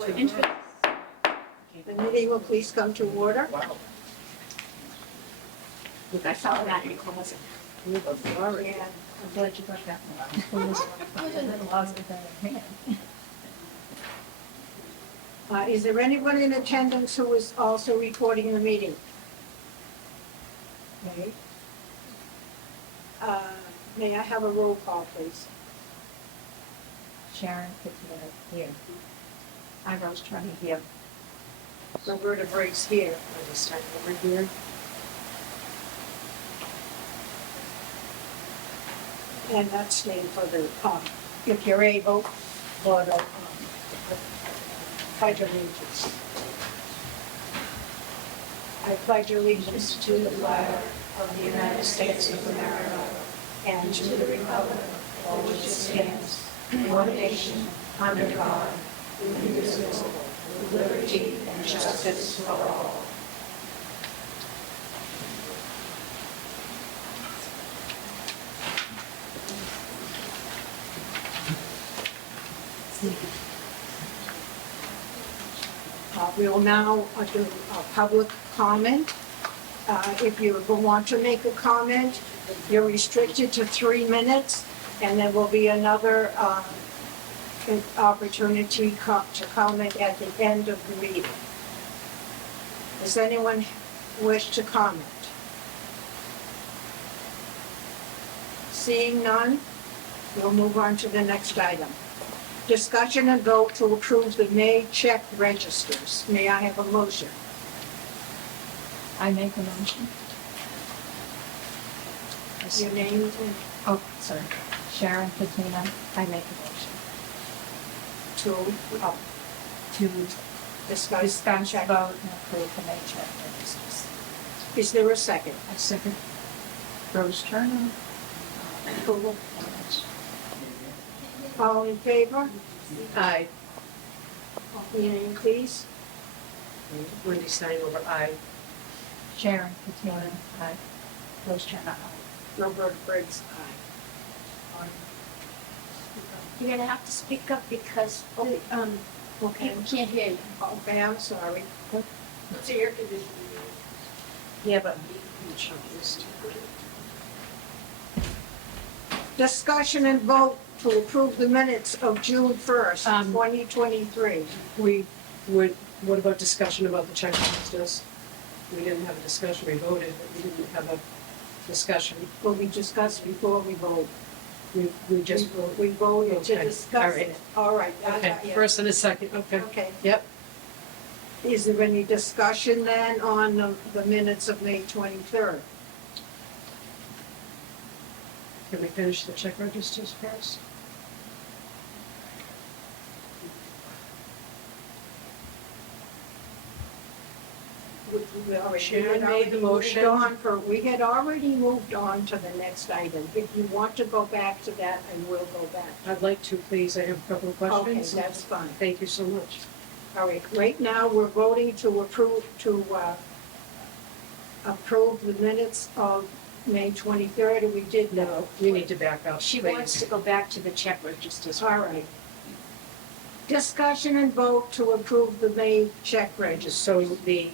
The meeting will please come to order. I saw that in the closet. And I'm glad you got that one. is there anyone in attendance who is also recording the meeting? Okay. May I have a roll call, please? Sharon Katina here. I Rose Charlie here. Roberta Briggs here. I just start over here. And that's staying for the, if you're able, for the pledge of allegiance. I pledge allegiance to the flag of the United States of America and to the republic for which it stands, one nation, under God, indivisible, with liberty and justice for all. We will now do a public comment. If you want to make a comment, you're restricted to 3 minutes, and there will be another opportunity to comment at the end of the meeting. Does anyone wish to comment? Seeing none, we'll move on to the next item. Discussion and vote to approve the May check registers. May I have a motion? I make a motion. Your name and Oh, sorry. Sharon Katina, I make a motion. to To discuss discuss, check. vote, and approve the May check registers. Is there a second? I second. Rose Turner. Approval. All in favor? Aye. Your name, please. Wendy Steinover, aye. Sharon Katina, aye. Rose Turner, aye. Roberta Briggs, aye. You're gonna have to speak up because Okay. people can't hear you. Okay, I'm sorry. What's the air conditioning? Yeah, but you show this too. Discussion and vote to approve the minutes of June 1st, 2023. What about discussion about the check registers? We didn't have a discussion, we voted, but we didn't have a discussion. Will be discussed before we vote. We just voted. We voted to Okay, discuss all right. it. All right. I Okay, got you. first and a second, okay. Okay. Yep. Is there any discussion then on the minutes of May 23rd? Can we finish the check registers first? Sharon made the motion. We had already moved on to the next item. If you want to go back to that, I will go back. I'd like to, please. I have a couple of Okay, questions. that's fine. Thank you so much. All right, right now, we're voting to approve the minutes of May 23rd, and we did that. No, we need to back up, She please. wants to go back to the check registers. All right. Discussion and vote to approve the May check register. So the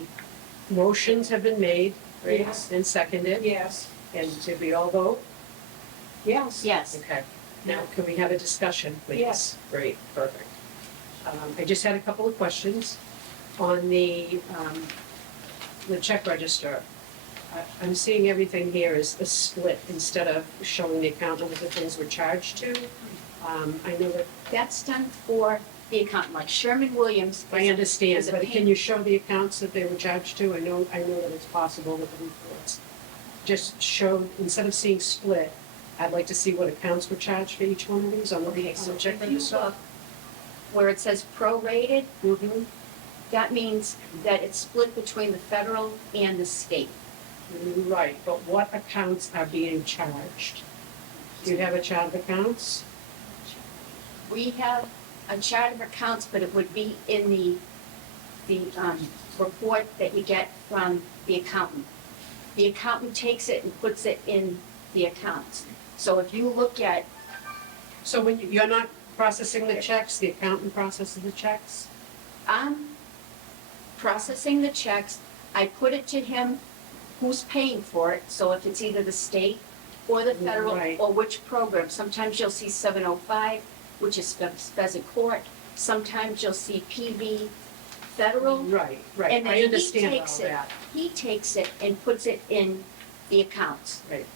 motions have been made, right? Yes. And seconded, Yes. and did we all vote? Yes. Yes. Okay. Now, can we have a discussion, please? Yes. Great, perfect. I just had a couple of questions on the check register. I'm seeing everything here is a split instead of showing the account numbers that things were charged to. I know that, That's done for the account, like Sherman Williams. I understand, is a but pay- can you show the accounts that they were charged to? I know that it's possible with the reports. Just show, instead of seeing split, I'd like to see what accounts were charged for each one of these on Okay, the so check if you register. look where it says prorated, Mm-hmm. that means that it's split between the federal and the state. Right, but what accounts are being charged? Do you have a chart of accounts? We have a chart of accounts, but it would be in the report that you get from the accountant. The accountant takes it and puts it in the accounts. So if you look at, So when you're not processing the checks, the accountant processes the checks? I'm processing the checks, I put it to him, who's paying for it, so if it's either the state or the federal, Right. or which program, sometimes you'll see 705, which is pheasant court, sometimes you'll see PB federal, Right, right, and then I he understand all takes it, that. he takes it and puts it in the accounts. Right.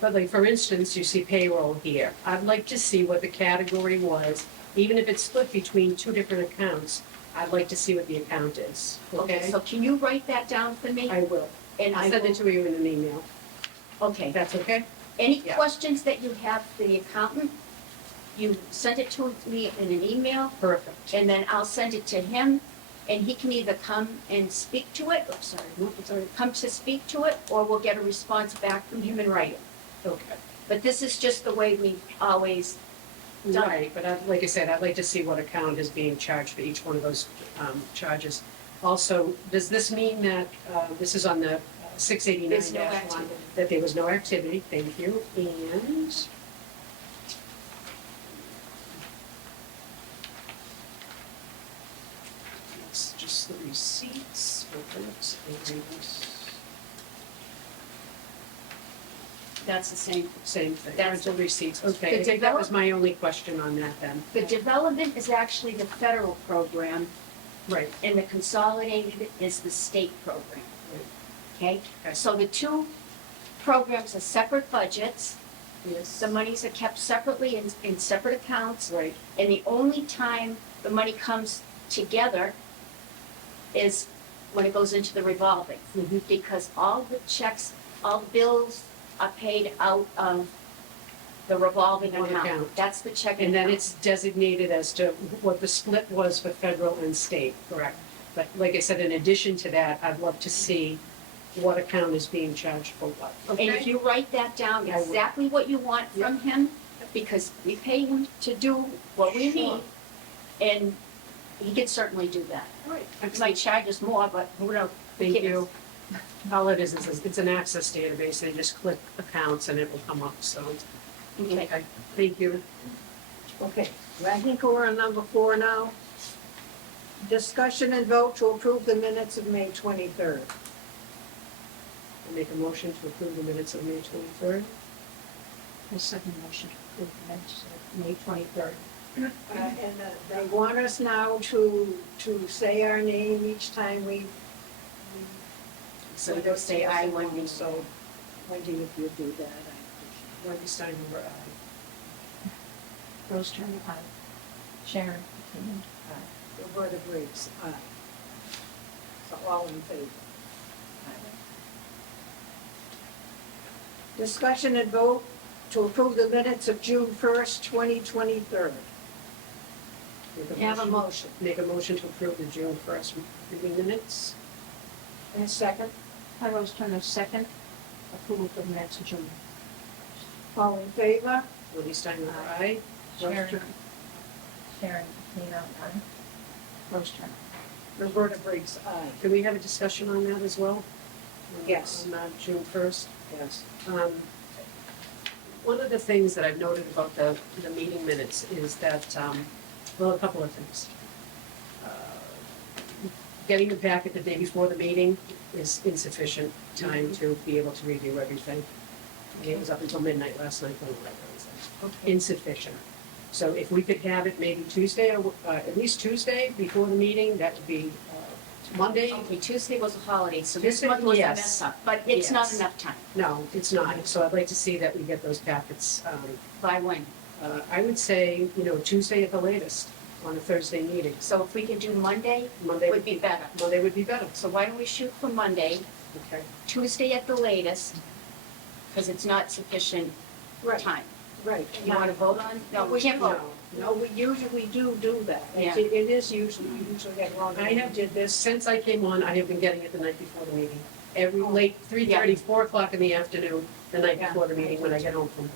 But like, for instance, you see payroll here. I'd like to see what the category was, even if it's split between two different accounts. I'd like to see what the account is, okay? So can you write that down for me? I will. And I'll I send it will, to you in an email. okay. That's okay? Any Yeah. questions that you have for the accountant, you send it to me in an email, Perfect. and then I'll send it to him, and he can either come and speak to it, come to speak to it, or we'll get a response back from him in writing. Okay. But this is just the way we've always done it. Right, but like I said, I'd like to see what account is being charged for each one of those charges. Also, does this mean that, this is on the 689-1, There's no activity. that there was no activity, thank you, and it's just the receipts for it, and That's the same. same thing, That's- rental receipts, The okay, I think that was develop- my only question on that then. The development is actually the federal program, Right, and the consolidated is the state program. Okay? Okay. So the two programs are separate budgets. yes, The monies are kept separately in separate accounts. right, And the only time the money comes together is when it goes into the revolving. Mhm. Because all the checks, all the bills are paid out of the revolving One account. account. That's the checking and then account. it's designated as to what the split was for federal and state, correct? But like I said, in addition to that, I'd love to see what account is being charged for what, And if okay? you write that down, I will. exactly what you want from him, because we pay him to do what we Sure. need, and he can certainly do that. Right, He might charge us more, but who knows? thank you. All it is it's an access database, they just click accounts and it will come up, so, Okay. thank you. Okay, I think we're on number 4 now. Discussion and vote to approve the minutes of May 23rd. I make a motion to approve the minutes of May 23rd. The second motion to approve the minutes of May 23rd. And they want us now to say our name each time we. So they'll say I, Wendy. So, Wendy, if you do that, I Wendy Steinberg, aye. Rose Turner, aye. Sharon Katzman, aye. appreciate it. Roberta Briggs, aye. So all in favor. Discussion and vote to approve the minutes of June 1st, 2023. Have a motion. Make a motion to approve the June 1st meeting minutes. And a second. I, Rose Turner, second. Approval of the minutes of June. All in favor? Wendy Steinberg, aye. Sharon, Sharon Katzman, aye. Rose Turner. Roberta Briggs, aye. Can we have a discussion on that as well? Yes. On June 1st. Yes. One of the things that I've noted about the meeting minutes is that, well, a couple of things. Getting the packet the day before the meeting is insufficient time to be able to review everything. It was up until midnight last night when I read everything. Insufficient. So if we could have it maybe Tuesday, or at least Tuesday before the meeting, that would be Monday. Okay, Tuesday was a holiday, so this Tuesday, month was a yes. mess up, but it's not Yes. enough time. No, it's not. So I'd like to see that we get those packets. By when? I would say, Tuesday at the latest on a Thursday meeting. So if we can do Monday, Monday would be better. Monday would be better. So why don't we shoot for Monday, Okay. Tuesday at the latest, because it's not sufficient Right, time. right. You want to vote on? No, we can't vote. No, we usually do that. Yeah. It is usually, we usually get longer. I have did this since I came on. I have been getting it the night before the meeting. Every Oh. late 3:30, Yeah. 4 o'clock in the afternoon, the night Yeah. before the meeting when I get home from work.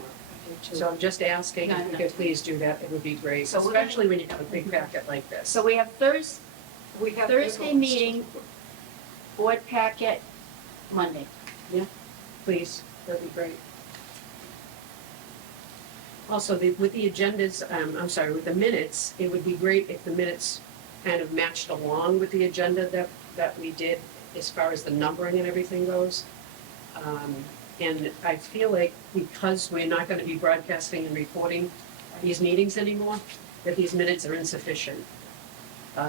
So I'm just asking if No, you no. could please do that. It would be great, So we're gonna- especially when you have a big packet like this. So we have We have Thursday meeting, board packet, Monday. Please, that'd be great. Also, with the agendas, with the minutes, it would be great if the minutes kind of matched along with the agenda that we did as far as the numbering and everything goes. And I feel like because we're not gonna be broadcasting and recording these meetings anymore, that these minutes are insufficient.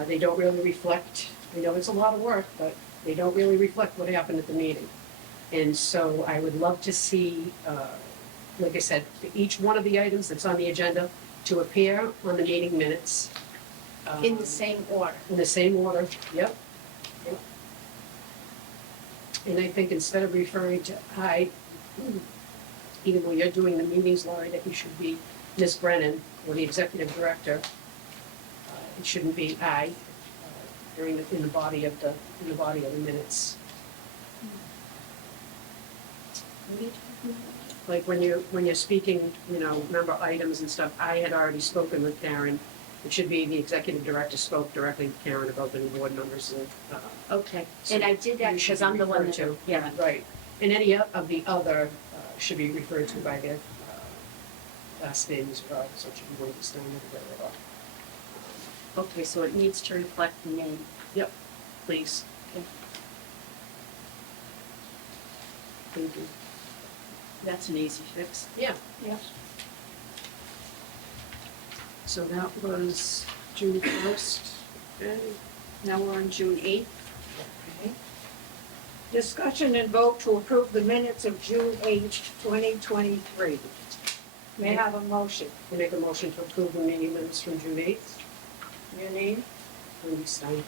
They don't really reflect, I know it's a lot of work, but they don't really reflect what happened at the meeting. And so I would love to see, like I said, for each one of the items that's on the agenda to appear on the meeting minutes. In the same order. In the same order, yep. Yep. And I think instead of referring to I, even when you're doing the meetings, Laurie, that you should be Ms. Brennan or the executive director. It shouldn't be I in the body of the minutes. Like when you're speaking, member items and stuff, I had already spoken with Karen. It should be the executive director spoke directly with Karen about the new board members and. Okay, So and I did that you should because I'm the one refer that, to. yeah. Right, and any of the other should be referred to by their last name as well, so it should be Wendy Stein or whatever. Okay, so it needs to reflect the name. Yep, please. Okay. Thank you. That's an easy fix. Yeah. Yeah. So that was June 1st. Okay. Now we're on June 8th. Okay. Discussion and vote to approve the minutes of June 8th, 2023. May I have a motion? I make a motion to approve the meeting minutes from June 8th. Your name? Wendy Stein,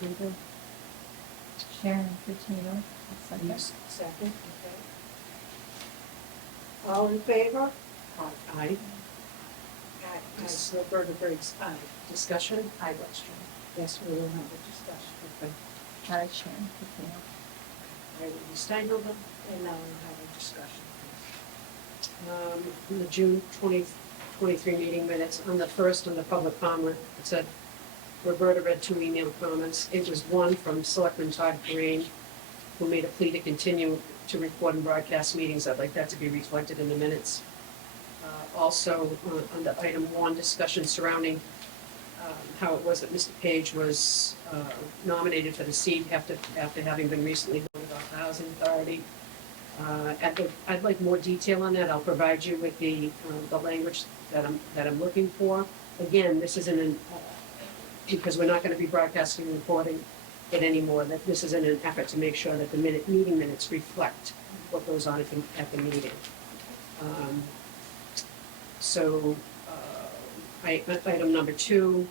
Sharon Coutinho, second. Second, okay. All in favor? Aye. Aye. Roberta Briggs, aye. Discussion? Aye, question. Yes, we will have a discussion. Okay. Hi, Sharon Coutinho. Aye, Wendy Steinhover. And now we'll have a discussion. In the June 2023 meeting minutes, on the first, on the public comment, it said, Roberta read 2 email comments. It was one from Selectman Todd Green, who made a plea to continue to record and broadcast meetings. I'd like that to be reflected in the minutes. Also, under item 1, discussion surrounding how it was that Mr. Page was nominated for the seat after having been recently voted off the Housing Authority. I'd like more detail on that. I'll provide you with the language that I'm looking for. Again, this isn't because we're not going to be broadcasting and recording it anymore. That this is in an effort to make sure that the meeting minutes reflect what goes on at the meeting. Item number 2,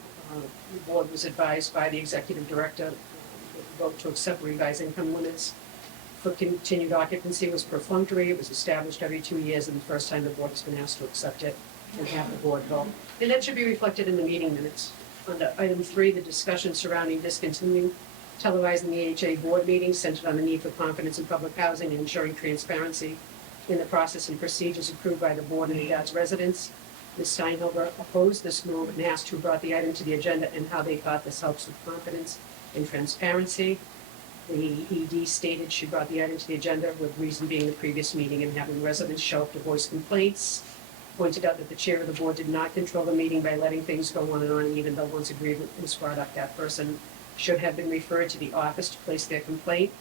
the board was advised by the executive director vote to accept revised income limits for continued occupancy was perfunctory. It was established every 2 years, and the first time the board has been asked to accept it and have the board vote. And that should be reflected in the meeting minutes. Under item 3, the discussion surrounding discontinuing televising the AHA board meetings centered on the need for confidence in public housing and ensuring transparency in the process and procedures approved by the board and the Dad's residents. Ms. Steinhover opposed this move and asked who brought the item to the agenda and how they thought this helps with confidence and transparency. The ED stated she brought the item to the agenda with reason being the previous meeting and having residents show up to voice complaints. Pointed out that the chair of the board did not control the meeting by letting things go on and on, even though once a grievance was brought up, that person should have been referred to the office to place their complaint.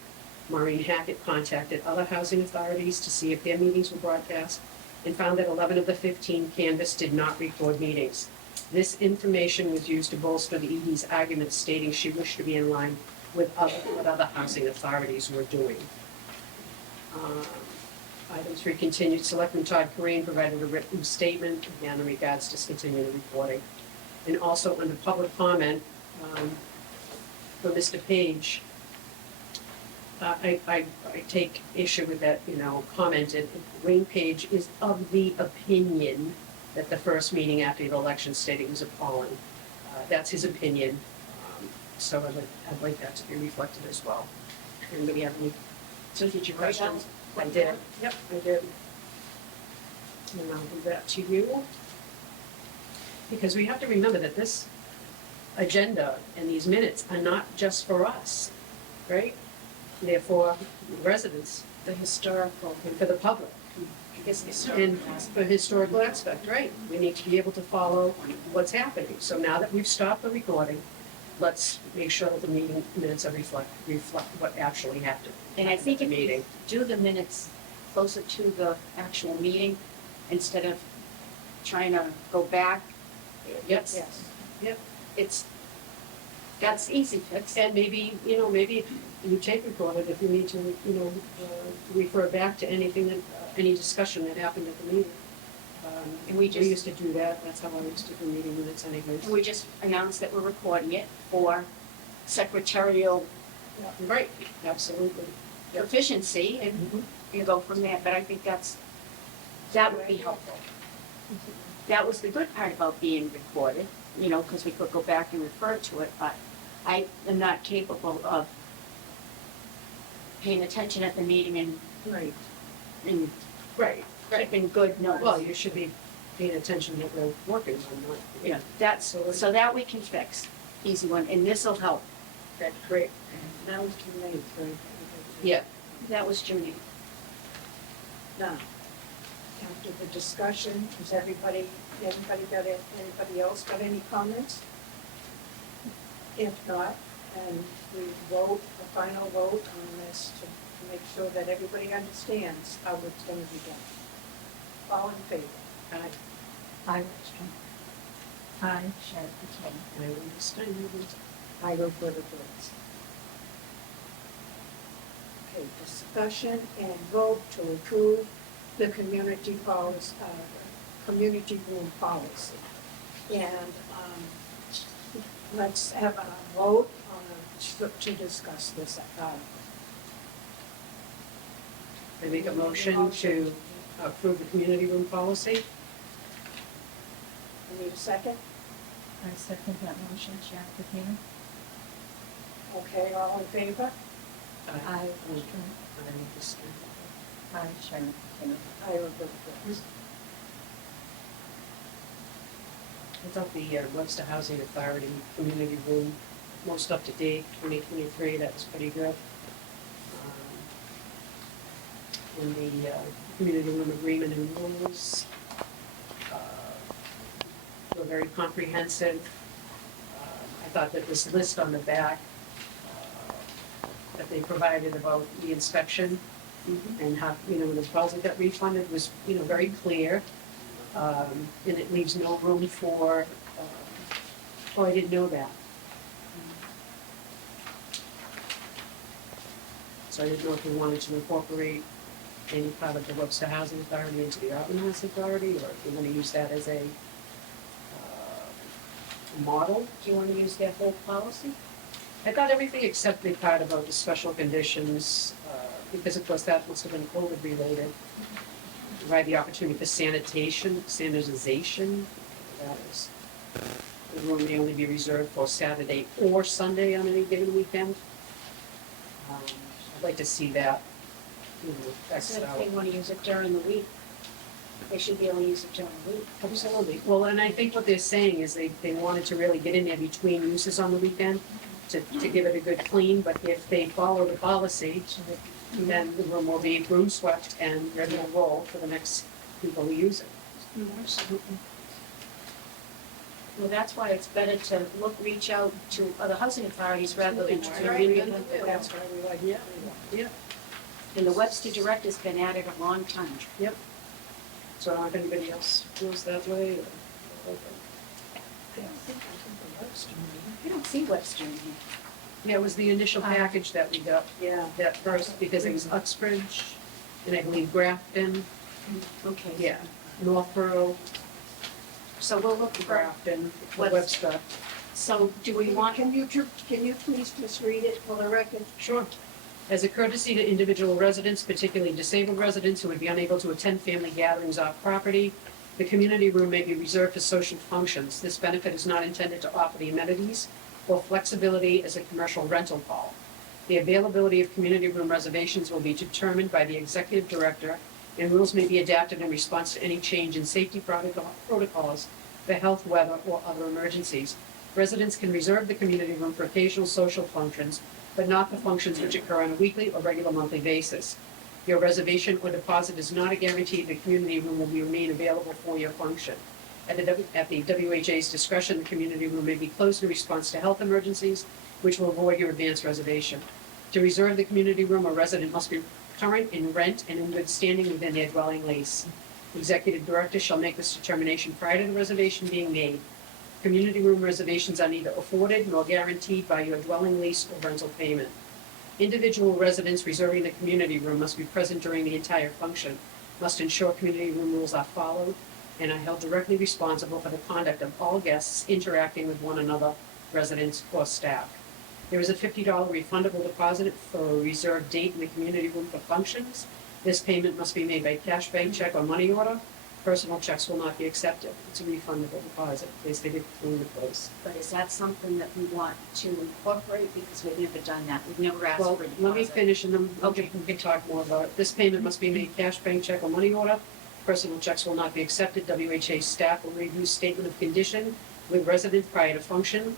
Maureen Hackett contacted other housing authorities to see if their meetings were broadcast and found that 11 of the 15 canvassed did not record meetings. This information was used to bolster the ED's argument, stating she wished to be in line with what other housing authorities were doing. Item 3 continued. Selectman Todd Green provided a written statement, again, in regards to discontinuing the reporting. And also under public comment, for Mr. Page, I take issue with that, commented, Wayne Page is of the opinion that the first meeting after the election stating was appalling. That's his opinion, so I'd like that to be reflected as well. Anybody have any So did you write down? questions? I did. Yep, I did. And I'll give that to you. Because we have to remember that this agenda and these minutes are not just for us, right? They're for residents The historical, and for the public. I guess the And historical aspect. for historical aspect, right? We need to be able to follow what's happening. So now that we've stopped the recording, let's make sure that the meeting minutes are reflect what actually happened. And I think at if the you meeting. do the minutes closer to the actual meeting, instead of trying to go back, Yep. Yes. it's, that's easy fix. And maybe, maybe you tape record it if you need to, refer back to anything that, any discussion that happened at the meeting. And we just- used to do that, that's how I used to do meeting minutes anyways. And we just announced that we're recording it for secretarial Right, absolutely. proficiency, and Mhm. you go from there, but I think that would be helpful. That was the good part about being recorded, because we could go back and refer to it, but I am not capable of paying attention at the meeting Right, and right. keeping good notes. Well, you should be paying attention that we're working on that. Yeah, so that we can fix, easy one, and this'll help. That's great. That was too late, right? Yeah. That was Judy. Now, after the discussion, has anybody else got any comments? If not, then we vote, a final vote on this to make sure that everybody understands how it's gonna be done. All in favor? I Wexler. Aye, Sherrill King. will understand. I go for the votes. Okay, discussion and vote to approve the community policy, community room policy. And, let's have a vote to discuss this. I make a motion to approve the community room policy. We need a second? I second that motion, Sherrill King. Okay, all in favor? Aye, Wexler. Aye, Sherrill King. I will vote for it. I thought the Webster Housing Authority community room, most up to date, 2023, that was pretty good. And the community room agreement and rules were very comprehensive. I thought that this list on the back that they provided about the inspection and how, the calls that got refunded was, very clear. And it leaves no room for, oh, I didn't know that. So I didn't know if we wanted to incorporate any part of the Webster Housing Authority into the Auburn Housing Authority, or if we want to use that as a model. Do you want to use their whole policy? I thought everything except the part about the special conditions, because of course that must have been COVID related. Provide the opportunity for sanitization. That is, the room may only be reserved for Saturday or Sunday on any given weekend. I'd like to see that, that's So if they want to use it during the week, they should be able to use it during the week. Absolutely. Well, and I think what they're saying is they wanted to really get in there between uses on the weekend to give it a good clean, but if they follow the policy, then the room will be broom swept and ready to roll for the next people who use it. Absolutely. Well, that's why it's better to reach out to other housing authorities rather than to reinvent the wheel. That's why we like it. Yeah. And the Webster Direct has been at it a long time. So I don't know if anybody else feels that way or. I don't see Webster in here. Yeah, it was the initial package that we got, Yeah. that first, because it was Uxbridge, and I believe Grafton, Okay. yeah, Northborough, So we'll look for, Grafton, Webster. Webster. so do we want, Can you please just read it for the record? Sure. As a courtesy to individual residents, particularly disabled residents who would be unable to attend family gatherings off property, the community room may be reserved for social functions. This benefit is not intended to offer the amenities or flexibility as a commercial rental hall. The availability of community room reservations will be determined by the executive director, and rules may be adapted in response to any change in safety protocols for health, weather, or other emergencies. Residents can reserve the community room for occasional social functions, but not for functions which occur on a weekly or regular monthly basis. Your reservation or deposit is not a guarantee the community room will remain available for your function. At the WHA's discretion, the community room may be closed in response to health emergencies, which will avoid your advance reservation. To reserve the community room, a resident must be current in rent and in good standing within their dwelling lease. The executive director shall make this determination prior to the reservation being made. Community room reservations are neither afforded nor guaranteed by your dwelling lease or rental payment. Individual residents reserving the community room must be present during the entire function, must ensure community room rules are followed, and are held directly responsible for the conduct of all guests interacting with one another, residents, or staff. There is a $50 refundable deposit for a reserved date in the community room for functions. This payment must be made by cash, bank check, or money order. Personal checks will not be accepted. It's a refundable deposit. Please leave it in the place. But is that something that we want to incorporate, because we've never done that, we've never asked Well, for a deposit? let me finish and then we can talk more about it. This payment must be made cash, bank check, or money order. Personal checks will not be accepted. WHA staff will review statement of condition with residents prior to function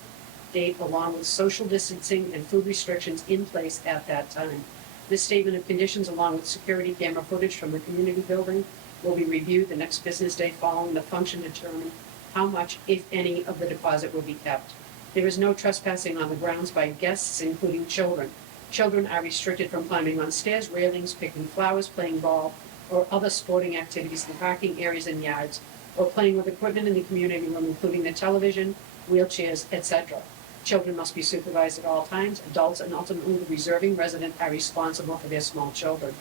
date, along with social distancing and food restrictions in place at that time. This statement of conditions, along with security camera footage from the community building, will be reviewed the next business day following the function to determine how much, if any, of the deposit will be kept. There is no trespassing on the grounds by guests, including children. Children are restricted from climbing on stairs, railings, picking flowers, playing ball, or other sporting activities in parking areas and yards, or playing with equipment in the community room, including the television, wheelchairs, etc. Children must be supervised at all times. Adults and ultimately the reserving resident are responsible for their small children.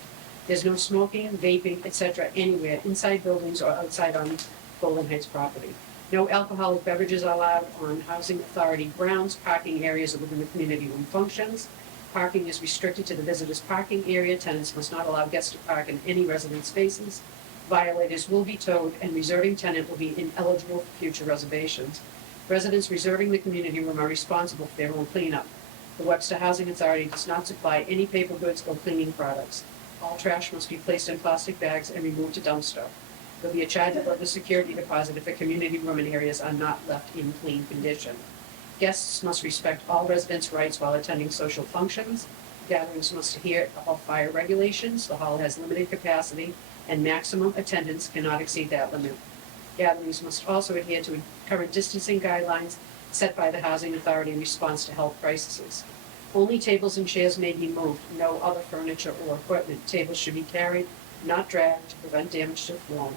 There's no smoking, vaping, etc. anywhere, inside buildings or outside on Golden Heights property. No alcoholic beverages are allowed on housing authority grounds, parking areas, or within the community room functions. Parking is restricted to the visitors' parking area. Tenants must not allow guests to park in any resident spaces. Violators will be towed, and reserving tenant will be ineligible for future reservations. Residents reserving the community room are responsible for their own cleanup. The Webster Housing Authority does not supply any paper goods or cleaning products. All trash must be placed in plastic bags and removed to dumpster. There'll be a charge above the security deposit if the community room and areas are not left in clean condition. Guests must respect all residents' rights while attending social functions. Gatherings must adhere to all fire regulations. The hall has limited capacity, and maximum attendance cannot exceed that limit. Gatherings must also adhere to current distancing guidelines set by the Housing Authority in response to health crises. Only tables and chairs may be moved, no other furniture or equipment. Tables should be carried, not dragged, to prevent damage to the floor.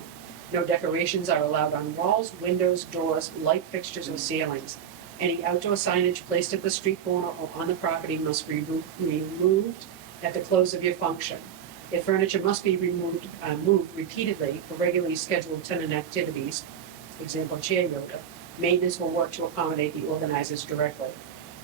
No decorations are allowed on walls, windows, doors, light fixtures, or ceilings. Any outdoor signage placed at the street corner or on the property must be removed at the close of your function. If furniture must be moved repeatedly for regularly scheduled tenant activities, for example, chair yoga, maintenance will work to accommodate the organizers directly.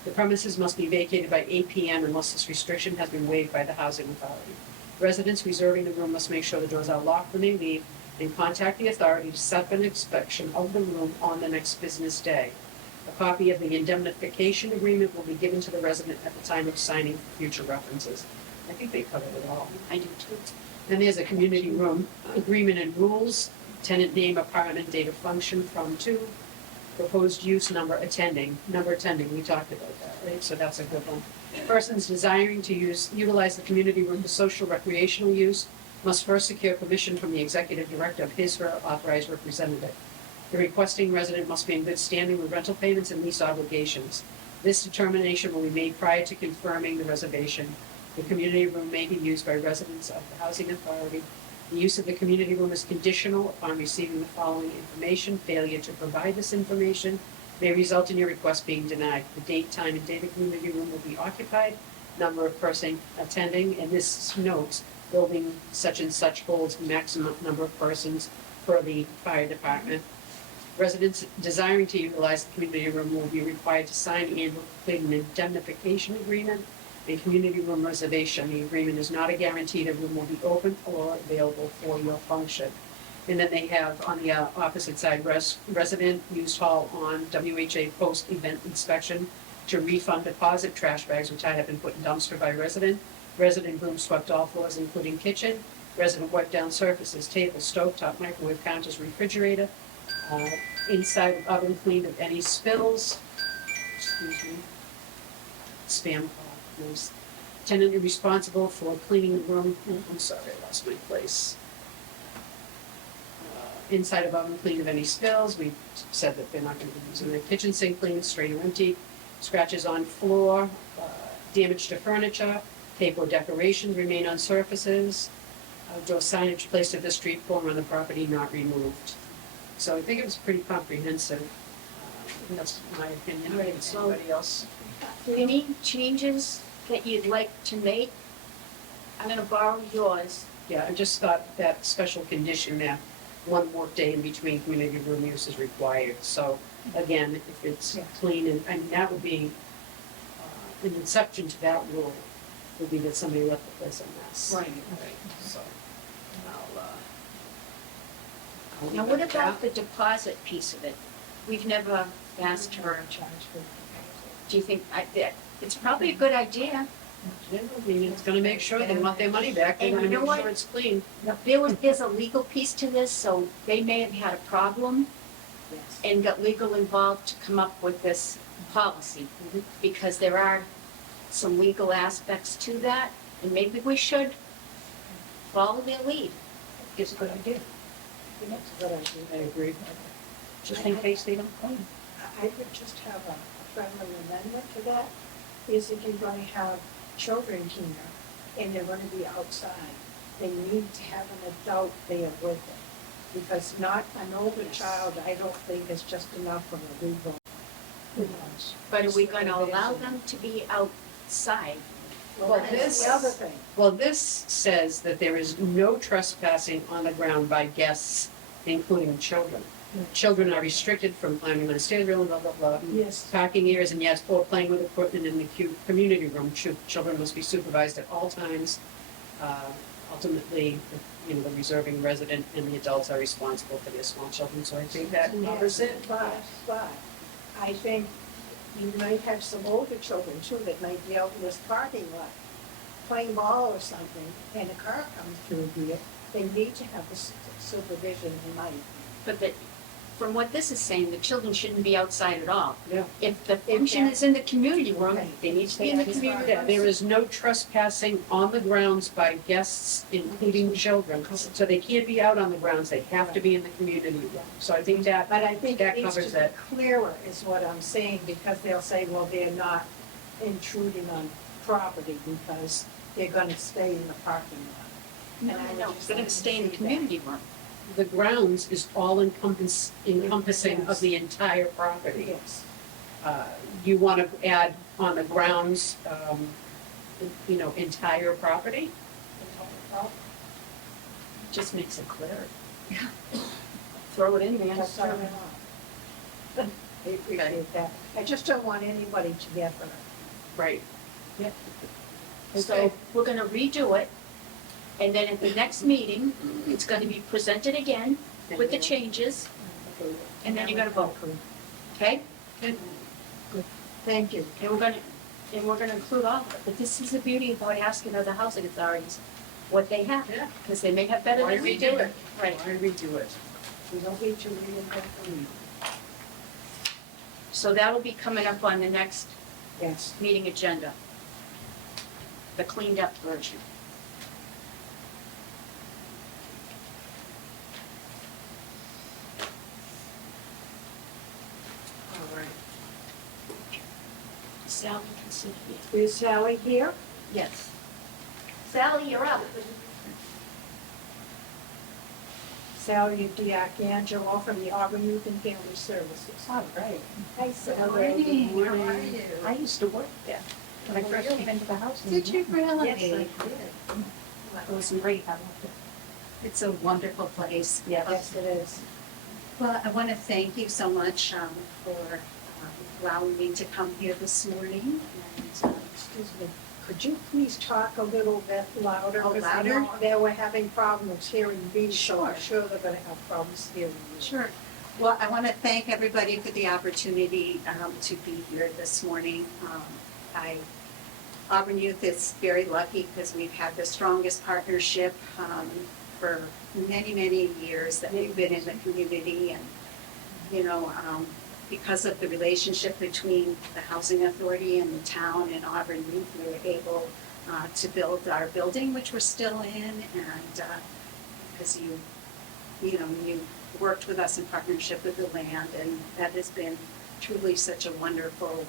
The premises must be vacated by 8 p.m. unless this restriction has been waived by the Housing Authority. Residents reserving the room must make sure the doors are locked when they leave and contact the authority to set up an inspection of the room on the next business day. A copy of the indemnification agreement will be given to the resident at the time of signing for future references. I think they covered it all. I do too. Then there's a community room agreement and rules, tenant name, apartment, date of function, from to, proposed use, number attending, we talked about that, right? So that's a good one. Persons desiring to utilize the community room for social recreational use must first secure permission from the executive director of his or her authorized representative. The requesting resident must be in good standing with rental payments and lease obligations. This determination will be made prior to confirming the reservation. The community room may be used by residents of the Housing Authority. The use of the community room is conditional upon receiving the following information. Failure to provide this information may result in your request being denied. The date, time, and day the community room will be occupied, number of person attending, and this notes building such and such holds maximum number of persons per the fire department. Residents desiring to utilize the community room will be required to sign and complete an indemnification agreement. A community room reservation. The agreement is not a guarantee the room will be open or available for your function. And then they have on the opposite side, resident used hall on WHA post-event inspection to refund deposit. Trash bags were tied up and put in dumpster by resident. Resident room swept all floors, including kitchen. Resident wiped down surfaces, tables, stovetop, microwave counters, refrigerator. Inside oven cleaned of any spills. Excuse me. Spam call. Tenant is responsible for cleaning the room. I'm sorry, I lost my place. inside of oven clean of any spills. We said that they're not gonna be using the kitchen sink clean, straight or empty. Scratches on floor, damage to furniture, paper decorations remain on surfaces. Outdoor signage placed at the street corner on the property not removed. So I think it was pretty comprehensive. That's my opinion. I think somebody else. Any changes that you'd like to make? I'm gonna borrow yours. Yeah, I just thought that special condition that one work day in between community room use is required. So again, if it's Yeah. clean, and that would be, an exception to that rule would be that somebody left the place a mess. Right. So, I'll Now, leave what it at about that. the deposit piece of it? We've never asked her, do you think, it's probably a good idea. Yeah, I mean, it's gonna make sure they want their money back, they And wanna you know make what? sure it's clean. There's a legal piece to this, so they may have had a problem Yes. and got legal involved to come up with this policy. Because there are some legal aspects to that, and maybe we should follow their lead. It's a good idea. That's a good idea. I agree. Just in case they don't clean. I would just have a friendly amendment to that, is if you're gonna have children here and they're gonna be outside, they need to have an adult there with them. Because not an older child, I don't think is just enough of a legal. But are we gonna allow them to be outside? Well, That's this- the other thing. Well, this says that there is no trespassing on the ground by guests, including children. Children are restricted from climbing on stairs, blah, blah, blah, blah. Yes. Parking areas and yes, or playing with equipment in the community room. Children must be supervised at all times. Ultimately, the reserving resident and the adults are responsible for their small children, so I think that covers it. But I think you might have some older children too that might be out in this parking lot playing ball or something, and a car comes through here, they need to have the supervision in mind. But from what this is saying, the children shouldn't be outside at all. Yeah. If the function is in the community room, they need to be in the community Yeah, room. there is no trespassing on the grounds by guests, including children. So they can't be out on the grounds, they have to be in the community room. So I think that, But I think that it needs to covers be that. clearer is what I'm saying, because they'll say, well, they're not intruding on property because they're gonna stay in the parking lot. No, And I would no, just they're like gonna to stay in the see that. community room. The grounds is all encompassing Yes. of the entire property. Yes. You want to add on the grounds, entire property? Just makes it clear. Throw it in there. Just turn it off. I appreciate that. I just don't want anybody to get hurt. Right. Yep. So we're gonna redo it, and then at the next meeting, it's gonna be presented again with the changes, and then you're gonna vote, okay? Thank you. And we're gonna include all of it, but this is the beauty about asking other housing authorities what they have, Yeah. because they may have better Why than we redo do. it? Right. Why redo it? We don't need to reinvent the wheel. So that'll be coming up on the next Yes. meeting agenda. The cleaned up version. All right. Sally can sit here. Is Sally here? Yes. Sally, you're up. Sally D'Angelo from the Auburn Youth and Family Services. All right. Hi, Sally. How are you? I used to work there when I first came into the house. Did you really? Yes, I did. It was great. I loved it. It's a wonderful place. Yes, it is. Well, I want to thank you so much for allowing me to come here this morning. And, Excuse me. Could you please talk a little bit louder? Oh, Because I louder? know they were having problems hearing me, so I'm Sure. sure they're gonna have problems hearing you. Sure. Well, I want to thank everybody for the opportunity to be here this morning. Auburn Youth is very lucky because we've had the strongest partnership for many, many years that we've been in the community. And, because of the relationship between the Housing Authority and the town and Auburn Youth, we were able to build our building, which we're still in. And because you worked with us in partnership with the land, and that has been truly such a wonderful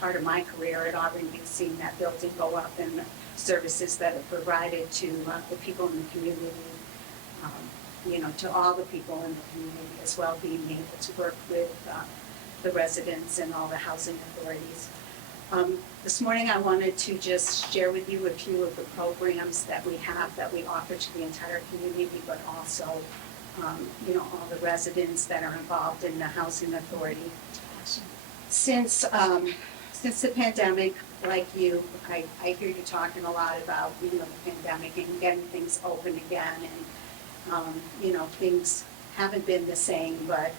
part of my career at Auburn, seeing that building go up and the services that are provided to the people in the community, to all the people in the community as well, being able to work with the residents and all the housing authorities. This morning I wanted to just share with you a few of the programs that we have that we offer to the entire community, but also all the residents that are involved in the housing authority. Since the pandemic, like you, I hear you talking a lot about the pandemic and getting things open again, and things haven't been the same, but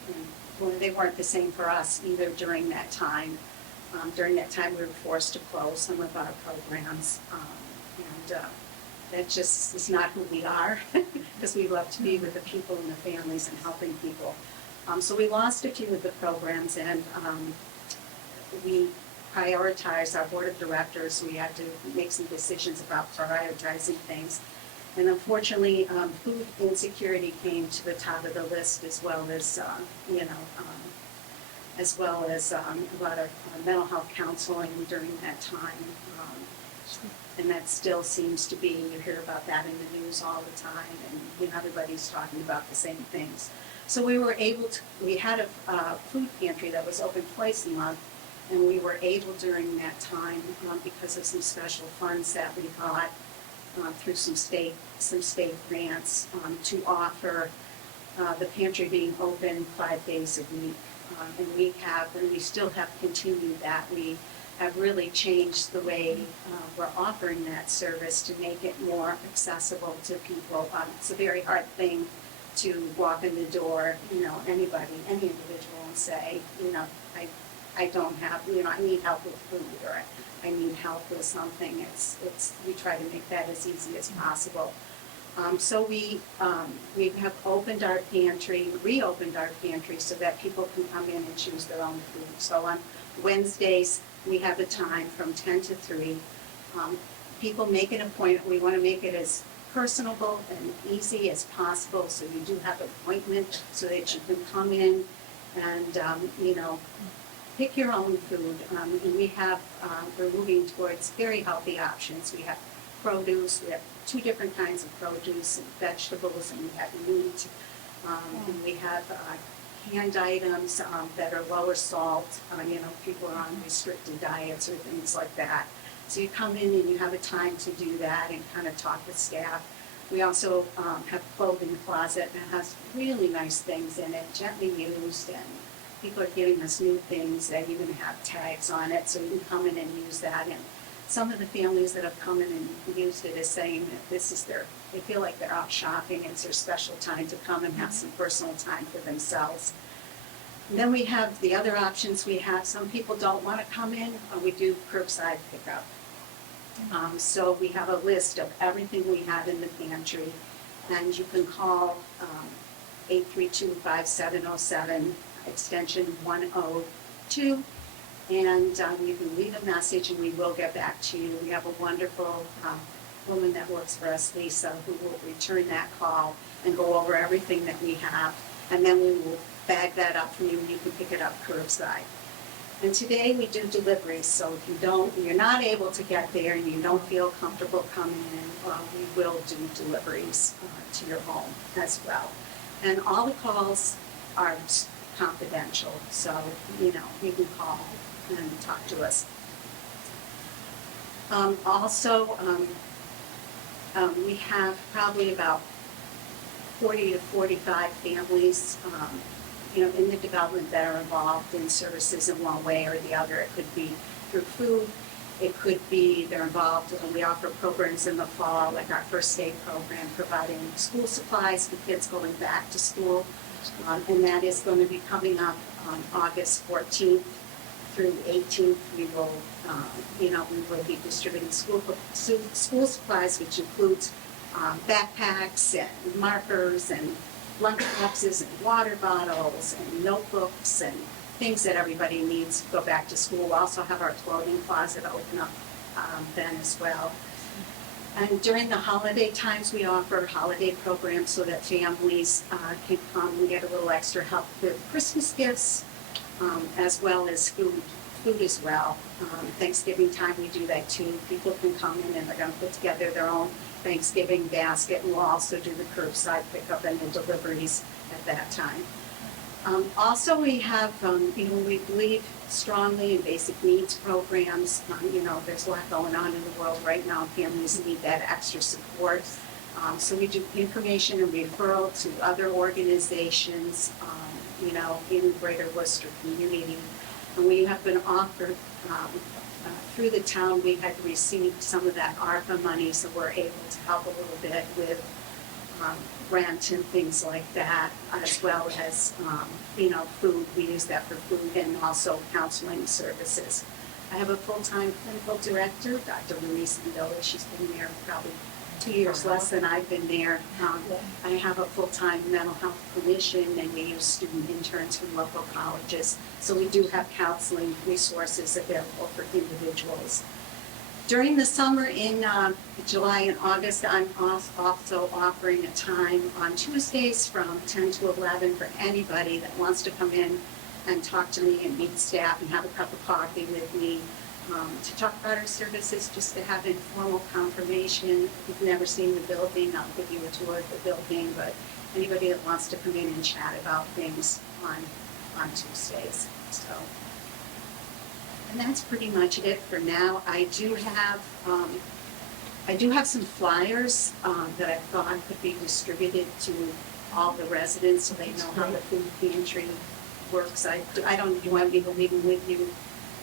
they weren't the same for us either during that time. During that time, we were forced to close some of our programs, and that just is not who we are, because we love to be with the people and the families and helping people. So we lost a few of the programs, and we prioritized our board of directors. We had to make some decisions about prioritizing things. And unfortunately, food insecurity came to the top of the list, as well as, a lot of mental health counseling during that time. And that still seems to be, you hear about that in the news all the time, and everybody's talking about the same things. So we had a food pantry that was open twice a month, and we were able during that time, because of some special funds that we got through some state grants, to offer the pantry being open 5 days a week. And we still have continued that. We have really changed the way we're offering that service to make it more accessible to people. It's a very hard thing to walk in the door, any individual, and say, I don't have, I need help with food, or I need help with something. We try to make that as easy as possible. So we have reopened our pantry so that people can come in and choose their own food. So on Wednesdays, we have a time from 10 to 3. People make an appointment. We want to make it as personable and easy as possible, so you do have an appointment so that you can come in and, pick your own food. And we're moving towards very healthy options. We have produce. We have 2 different kinds of produce and vegetables, and we have meat. And we have canned items that are lower salt. People are on restricted diets or things like that. So you come in and you have a time to do that and kind of talk with staff. We also have a clothing closet that has really nice things in it, gently used, and people are giving us new things that even have tags on it, so you can come in and use that. And some of the families that have come in and used it is saying that they feel like they're out shopping. It's their special time to come and have some personal time for themselves. And then we have the other options we have. Some people don't want to come in, but we do curbside pickup. So we have a list of everything we have in the pantry, and you can call 832-5707, extension 102, and you can leave a message and we will get back to you. We have a wonderful woman that works for us, Lisa, who will return that call and go over everything that we have, and then we will bag that up for you and you can pick it up curbside. And today we do deliveries, so if you're not able to get there and you don't feel comfortable coming in, we will do deliveries to your home as well. And all the calls are confidential, so you can call and talk to us. We have probably about 40 to 45 families in the development that are involved in services in one way or the other. It could be through food, it could be they're involved, and we offer programs in the fall, like our first aid program, providing school supplies for kids going back to school, and that is going to be coming up on August 14th through 18th. We will be distributing school supplies, which includes backpacks and markers and lunch boxes and water bottles and notebooks and things that everybody needs to go back to school. We'll also have our clothing closet open up then as well. And during the holiday times, we offer holiday programs so that families can come and get a little extra help with Christmas gifts, as well as food as well. Thanksgiving time, we do that too. People can come in and they're going to put together their own Thanksgiving basket, and we'll also do the curbside pickup and the deliveries at that time. Also, we have, we believe strongly in basic needs programs. There's a lot going on in the world right now. Families need that extra support. So we do information and referral to other organizations, in the greater Worcester community. And we have been offered, through the town, we had received some of that ARPA money, so we're able to help a little bit with rent and things like that, as well as, food. We use that for food and also counseling services. I have a full-time clinical director, Dr. Louise Mendola. She's been there probably 2 years less than I've been there. I have a full-time mental health clinician, and we use student interns from local colleges. So we do have counseling resources available for individuals. During the summer in July and August, I'm also offering a time on Tuesdays from 10 to 11 for anybody that wants to come in and talk to me and meet staff and have a cup of coffee with me, to talk about our services, just to have informal confirmation. If you've never seen the building, I'll give you a tour of the building, but anybody that wants to come in and chat about things on Tuesdays. So. And that's pretty much it for now. I do have some flyers that I thought could be distributed to all the residents so they know how the food pantry works. I don't, do you want me to leave them with you,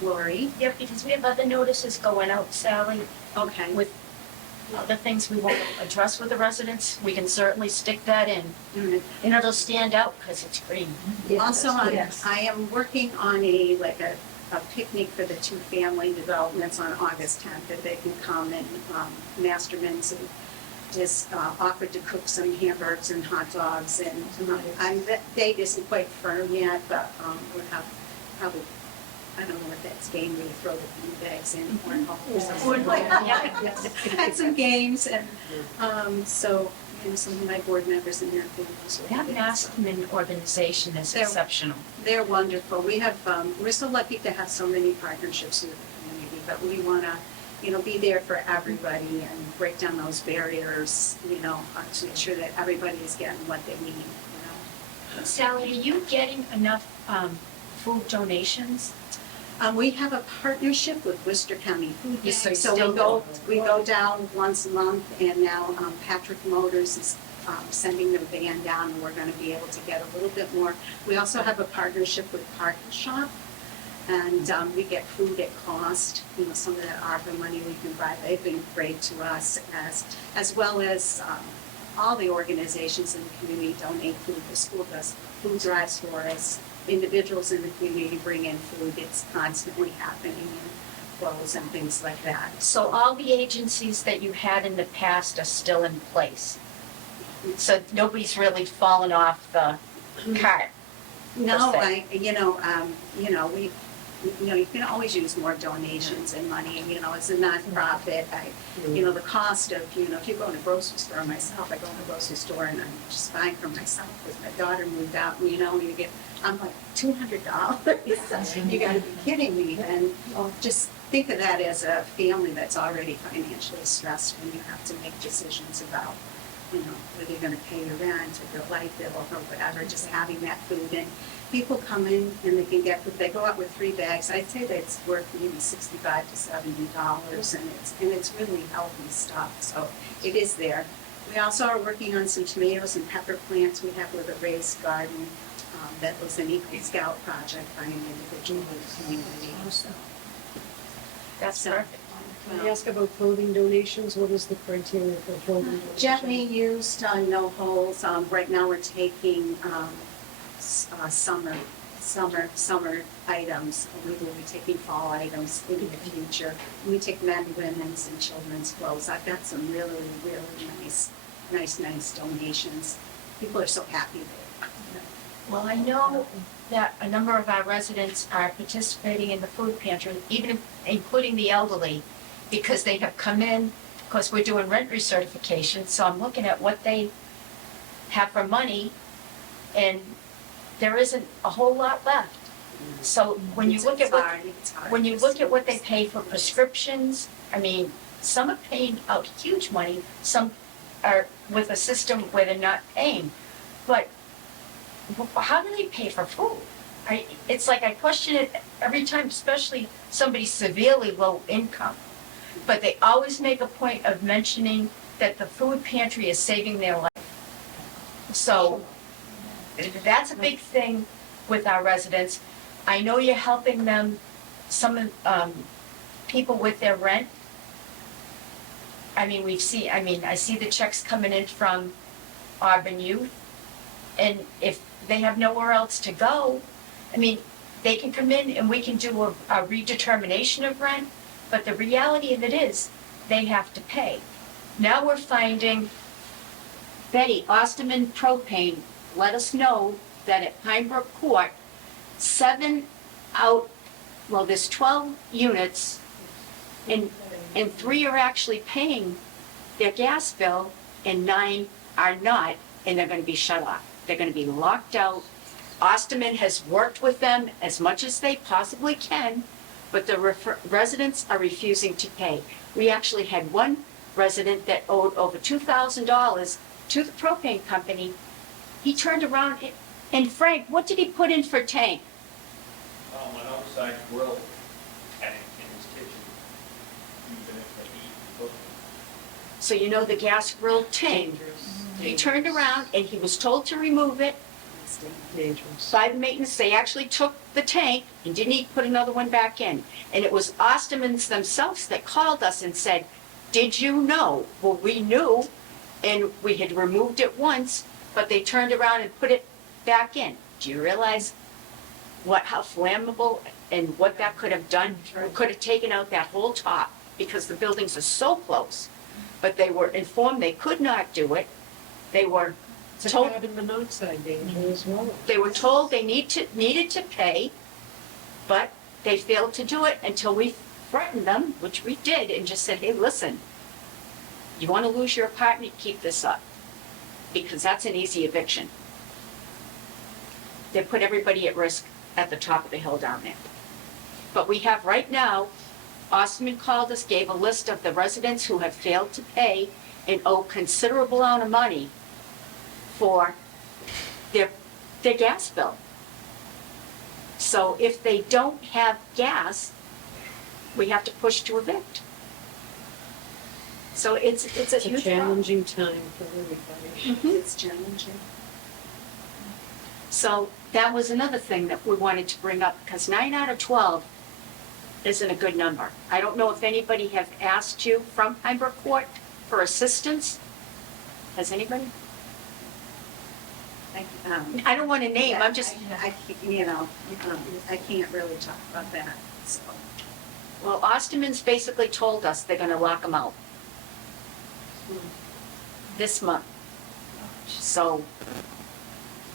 Lori? Yeah, because we have other notices going out, Sally, Okay. with other things we want to address with the residents. We can certainly stick that in. Mhm. And it'll stand out because it's green. Also, I am working on a picnic for the two family developments on August 10th, that they can come, and Masterman's is offered to cook some hamburgers and hot dogs, and the date isn't quite firm yet, but we'll have probably, I don't know what that's game where you throw the food bags in, cornhole or something like that. And some games, and so, some of my board members and their families. That Masterman organization is They're- exceptional. They're wonderful. We have, we're so lucky to have so many partnerships with the community, but we want to, be there for everybody and break down those barriers, to make sure that everybody is getting what they need, Sally, are you getting enough food donations? We have a partnership with Worcester County Food Yes, Bank, so so still we go down once a month, and now Patrick Motors is sending their van down, and we're going to be able to get a little bit more. We also have a partnership with Park Shop, and we get food at cost. Some of that ARPA money we can buy. They've been great to us, as well as all the organizations in the community donate food. The school does food drives for us. Individuals in the community bring in food. It's constantly happening, and clothes and things like that. So all the agencies that you had in the past are still in place? So nobody's really fallen off the cart? No, per se. you can always use more donations and money, it's a nonprofit. The cost of, if you go in a grocery store, myself, I go in a grocery store and I'm just buying for myself because my daughter moved out, I'm like, $200? You gotta be kidding me. And just think of that as a family that's already financially stressed when you have to make decisions about, whether you're gonna pay your rent or your light bill or whatever, just having that food. And people come in and they can get food. They go out with 3 bags. I'd say that's worth maybe $65 to $70, and it's really healthy stuff. So it is there. We also are working on some tomatoes and pepper plants we have with a raised garden. That was an Eagle Scout project by an individual in the community. So, That's perfect. Can I ask about clothing donations? What is the criteria for clothing donations? Gently used, no holes. Right now we're taking summer items. We will be taking fall items in the future. We take men, women's, and children's clothes. I've got some really, really nice donations. People are so happy there. Well, I know that a number of our residents are participating in the food pantry, even including the elderly, because they have come in because we're doing rent recertification, so I'm looking at what they have for money, and there isn't a whole lot left. So when you look at what, It's hard. when you look at what they pay for prescriptions, I mean, some are paying out huge money, some are with a system where they're not paying. But how do they pay for food? It's like I question it every time, especially somebody severely low income. But they always make a point of mentioning that the food pantry is saving their life. So that's a big thing with our residents. I know you're helping them, some people with their rent. I see the checks coming in from Auburn Youth. And if they have nowhere else to go, they can come in and we can do a redetermination of rent, but the reality of it is, they have to pay. Now we're finding, Betty, Osterman Propane let us know that at Pine Brook Court, there's 12 units, and 3 are actually paying their gas bill, and 9 are not, and they're gonna be shut off. They're gonna be locked out. Osterman has worked with them as much as they possibly can, but the residents are refusing to pay. We actually had one resident that owed over $2,000 to the propane company. He turned around and Frank, what did he put in for tank? An outside grill tank in his kitchen, even if they eat and cook. So you know the gas grill tank. He turned around and he was told to remove it Dangerous. by the maintenance. They actually took the tank and didn't put another one back in. And it was Ostermans themselves that called us and said, did you know? Well, we knew, and we had removed it once, but they turned around and put it back in. Do you realize how flammable and what that could have done? We could have taken out that whole top because the buildings are so close. But they were informed they could not do it. They were It's a told carbon monoxide danger as well. they were told they needed to pay, but they failed to do it until we threatened them, which we did, and just said, hey, listen, you want to lose your apartment, keep this up, because that's an easy eviction. They put everybody at risk at the top of the hill down there. But we have right now, Osterman called us, gave a list of the residents who have failed to pay and owe considerable amount of money for their gas bill. So if they don't have gas, we have to push to evict. So it's a It's a huge problem. challenging time for everybody. It's challenging. So that was another thing that we wanted to bring up, because 9 out of 12 isn't a good number. I don't know if anybody have asked you from Pine Brook Court for assistance. Has anybody? I don't want to name, I'm just, I can't really talk about that, so. well, Osterman's basically told us they're gonna lock them out this month. So,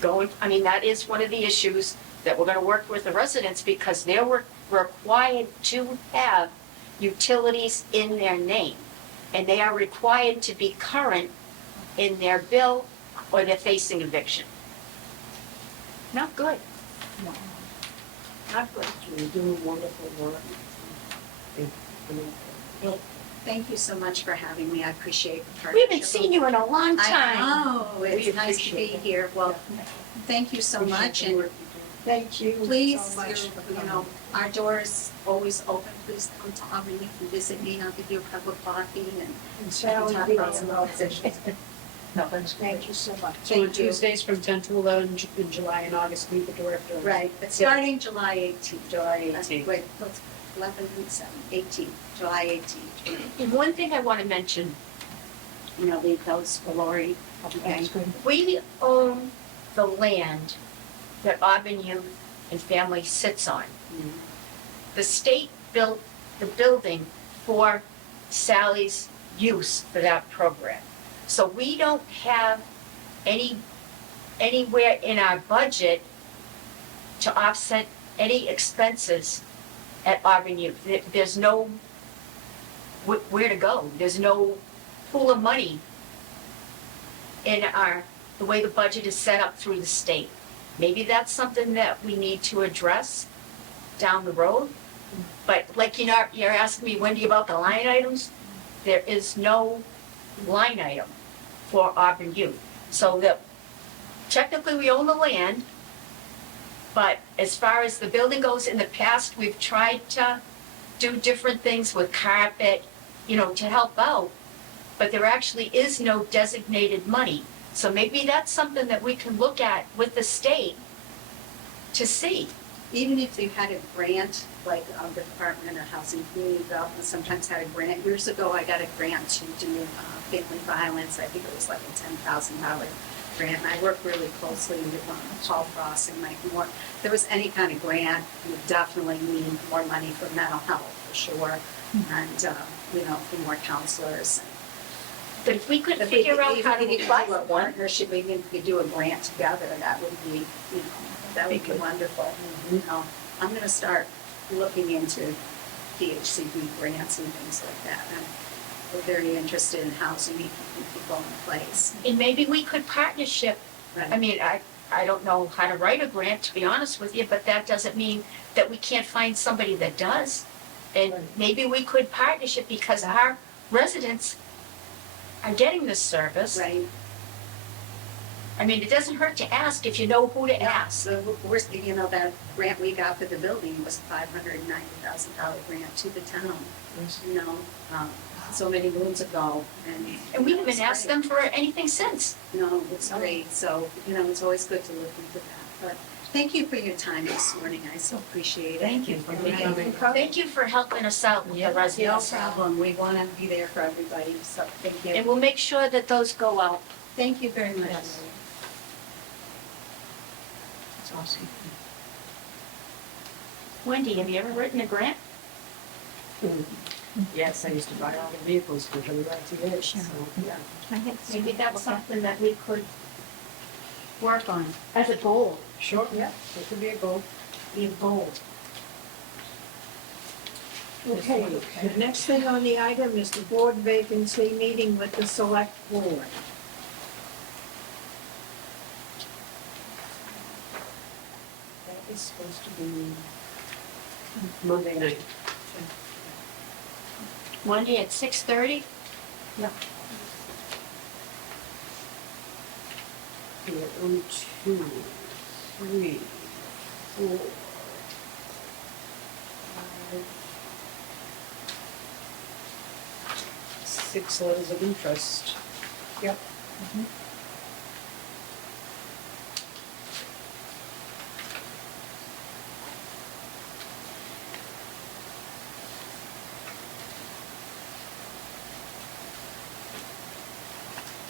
that is one of the issues that we're gonna work with the residents, because they're required to have utilities in their name. And they are required to be current in their bill, or they're facing eviction. Not good. Not good. You're doing wonderful work. Thank you so much for having me. I appreciate the We partnership. haven't seen you in a long time. I know, We it's nice to be appreciate it. here. Well, thank you so much, and Thank you please, so much. our door is always open. Please come to Auburn, you can visit me, I'll give you a cup of coffee and Sally, talk we about don't some know. positions. No, that's great. Thank you so much. So on Thank you. Tuesdays from 10 to 11 in July and August, meet the director. Right, but starting July 18th. July 18th. Wait, what's 11 and 7, 18th, July 18th. And one thing I want to mention, leave those for Lori. That's good. we own the land that Auburn Youth and Family sits on. The state built the building for Sally's use for that program. So we don't have anywhere in our budget to offset any expenses at Auburn Youth. There's no where to go. There's no pool of money in the way the budget is set up through the state. Maybe that's something that we need to address down the road. But like you're asking me, Wendy, about the line items, there is no line item for Auburn Youth. So that technically we own the land, but as far as the building goes, in the past, we've tried to do different things with carpet, to help out, but there actually is no designated money. So maybe that's something that we can look at with the state to see. Even if you had a grant, like the Department of Housing and Community Development sometimes had a grant. Years ago, I got a grant to do family violence. I think it was like a $10,000 grant. And I worked really closely with Paul Frost and Mike Moore. If there was any kind of grant, we definitely need more money for mental health, for sure. And, for more counselors. But if we could If we figure out how to do apply a for one, partnership, maybe if we could do a grant together, that would be, that would be wonderful. I'm going to start looking into DHCD grants and things like that. We're very interested in housing and keeping people in place. and maybe we could partnership. I mean, I don't know how to write a grant, to be honest with you, but that doesn't mean that we can't find somebody that does. And maybe we could partnership because our residents are getting this service. Right. I mean, it doesn't hurt to ask if you know who to ask. So we're, that grant we got for the building was a $590,000 grant to the town. So many moons ago, And we haven't asked them for anything since. No, it's great. So it's always good to look into that. But thank you for your time this morning. I so appreciate it. Thank you for coming. Thank you for helping us out with the No residents. problem. We want to be there for everybody. So thank And you. we'll make sure that those go out. Thank you very much. Yes. That's awesome. Wendy, have you ever written a grant? Yes, I used to buy all the vehicles for the RTH, so, yeah. Maybe that's something that we could work on as a goal. Sure, yeah, it could be a goal. Be a goal. Okay, the next thing on the item is the board vacancy meeting with the select board. That is supposed to be Monday night. Monday at 6:30? Yeah, 1, 2, 3, 4, 5, 6 letters of interest. Yep.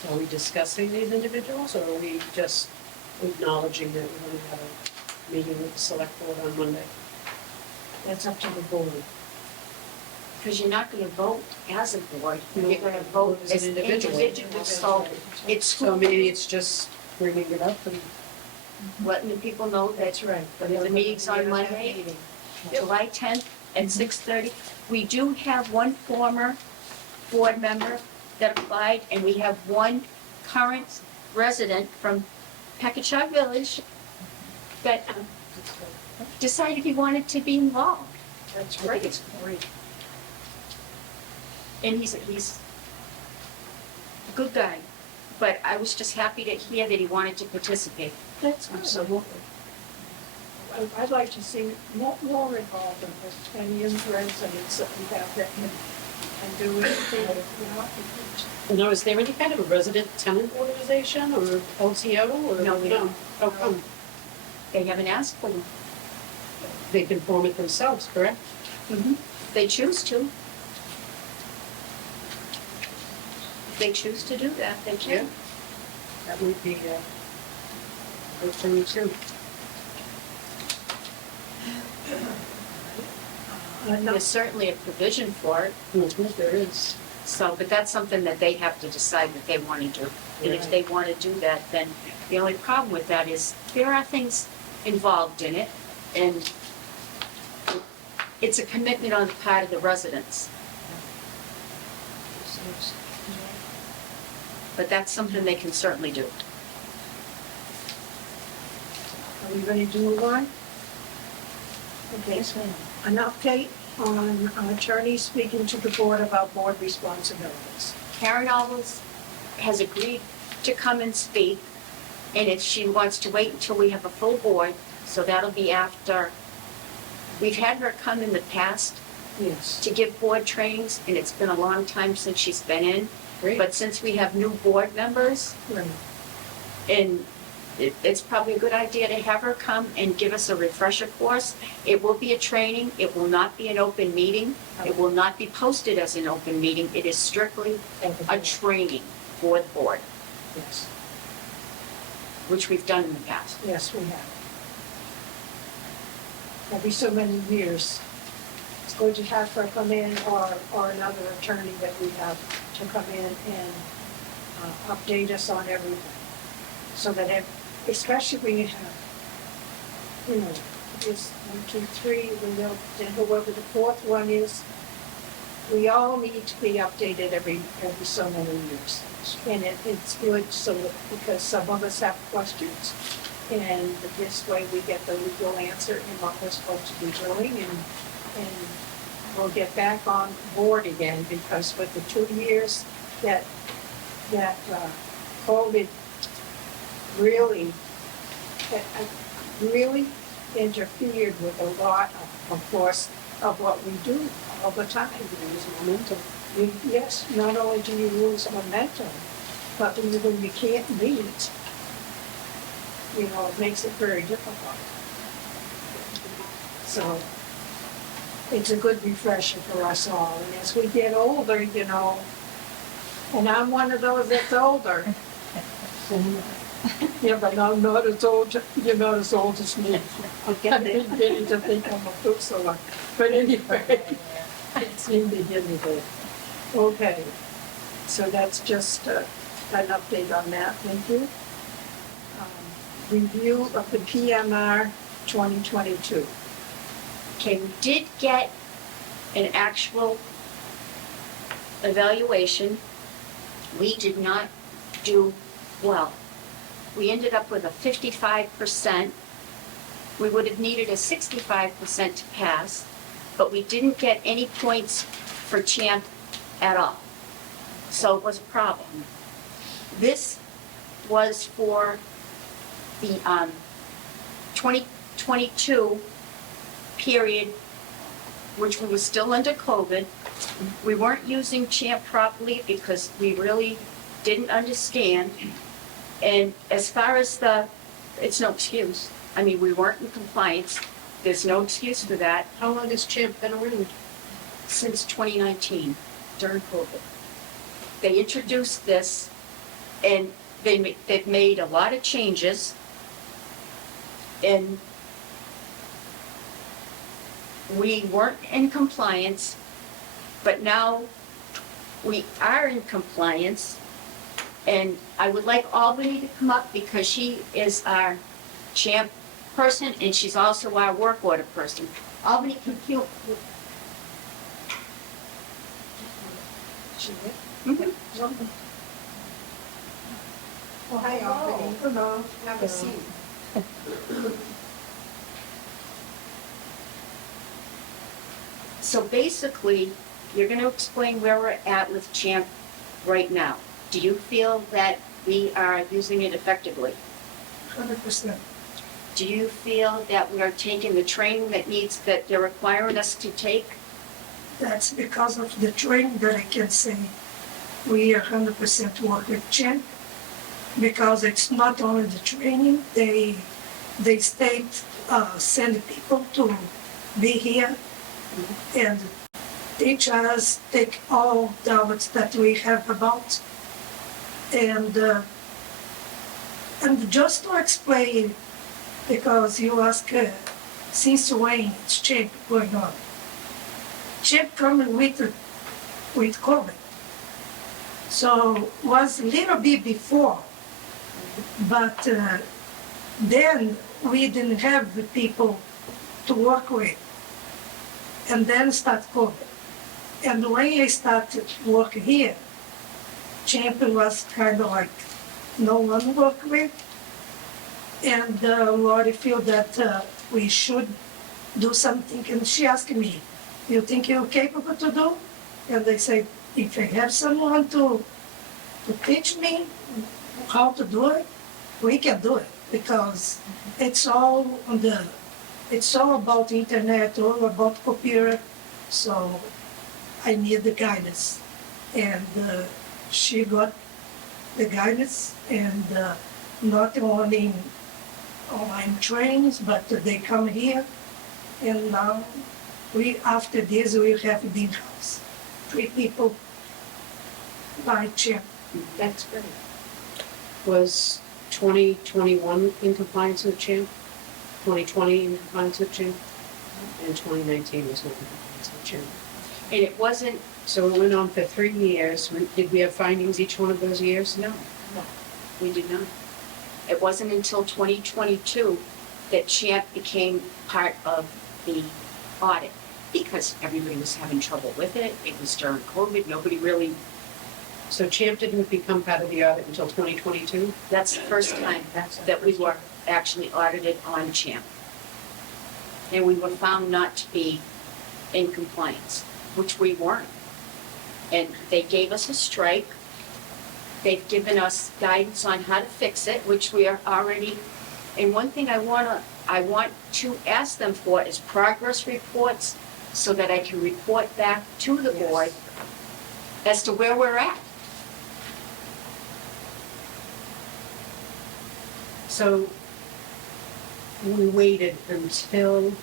Are we discussing these individuals, or are we just acknowledging that we're going to have a meeting with the select board on Monday? That's up to the board. Because you're not going to vote as a board, No, you're going to vote as an as individual. individuals. So it's So maybe it's just bringing it up and. letting the people know that right. the meeting's on Monday, July 10th at 6:30. We do have one former board member that applied, and we have one current resident from Packagug Village that decided he wanted to be involved. That's I think great. it's great. And he's a good guy, but I was just happy to hear that he wanted to participate. That's good. Absolutely. I'd like to see more involvement with any of the residents that we have that can do anything, Now, is there any kind of a resident tenant organization or LTO or? No, we don't. How come? They haven't asked for them. They can form it themselves, correct? They choose to. If they choose to do that, they can. That would be good for me too. There's certainly a provision for it, There is. so, but that's something that they have to decide what they want to do. And if they want to do that, then the only problem with that is there are things involved in it, and it's a commitment on the part of the residents. But that's something they can certainly do. Are we ready to move on? Okay, an update on attorney speaking to the board about board responsibilities. Karen always has agreed to come and speak, and if she wants to wait until we have a full board, so that'll be after. We've had her come in the past Yes. to give board trainings, and it's been a long time since she's been in. Great. But since we have new board members, Right. and it's probably a good idea to have her come and give us a refresher course. It will be a training. It will not be an open meeting. It will not be posted as an open meeting. It is strictly a training for the board, Yes, which we've done in the past. yes, we have. Every so many years. It's good to have her come in or another attorney that we have to come in and update us on everything. So that especially when you have, it's 1, 2, 3, then whoever the fourth one is, we all need to be updated every so many years. And it's good so that, because some of us have questions, and this way we get the legal answer in what we're supposed to be doing, and we'll get back on board again, because with the 2 years that COVID really interfered with a lot, of course, of what we do all the time. Momentum. Yes, not only do you lose momentum, but when you can't meet, it makes it very difficult. So it's a good refresher for us all. And as we get older, and I'm one of those that's older. Yeah, but I'm not as old, you're not as old as me. I'm beginning to think I'm a bookseller. But anyway, it's in the beginning there. Okay, so that's just an update on that, thank you. Review of the PMR 2022. Okay, we did get an actual evaluation. We did not do well. We ended up with a 55%. We would have needed a 65% to pass, but we didn't get any points for champ at all. So it was a problem. This was for the 2022 period, which we were still under COVID. We weren't using champ properly because we really didn't understand. And as far as it's no excuse. I mean, we weren't in compliance. There's no excuse for that. How long has Champ been around? Since 2019, during COVID. They introduced this, and they've made a lot of changes. And we weren't in compliance, but now we are in compliance. And I would like Albany to come up because she is our champ person and she's also our work order person. Albany, can you? Well, hi, Albany. Hello. Have a seat. So basically, you're going to explain where we're at with champ right now. Do you feel that we are using it effectively? 100%. Do you feel that we are taking the training that they're requiring us to take? That's because of the training that I can say we are 100% work with Champ, because it's not only the training, the state send people to be here and teach us, take all doubts that we have about. And just to explain, because you ask since when it's Champ going on. Champ coming with COVID. So was a little bit before, but then we didn't have the people to work with. And then start COVID. And when I started working here, champion was kind of like no one worked with. And Lori feel that we should do something. And she asked me, you think you're capable to do? And I said, if I have someone to teach me how to do it, we can do it. Because it's all about internet, all about computer. So I need the guidance. And she got the guidance, and not only online trainings, but they come here, and now after this we have the in-house, 3 people by chair. That's great. Was 2021 in compliance with CHAMP? 2020 in compliance with CHAMP? And 2019 was not in compliance with CHAMP. And it wasn't, So it went on for 3 years. Did we have findings each one of those years? no, we did not. It wasn't until 2022 that CHAMP became part of the audit, because everybody was having trouble with it. It was during COVID, nobody really, So CHAMP didn't become part of the audit until 2022? that's the first time that we were actually audited on CHAMP. And we were found not to be in compliance, which we weren't. And they gave us a strike. They've given us guidance on how to fix it, which we are already. And one thing I want to ask them for is progress reports, so that I can report back to the board as to where we're at. So we waited until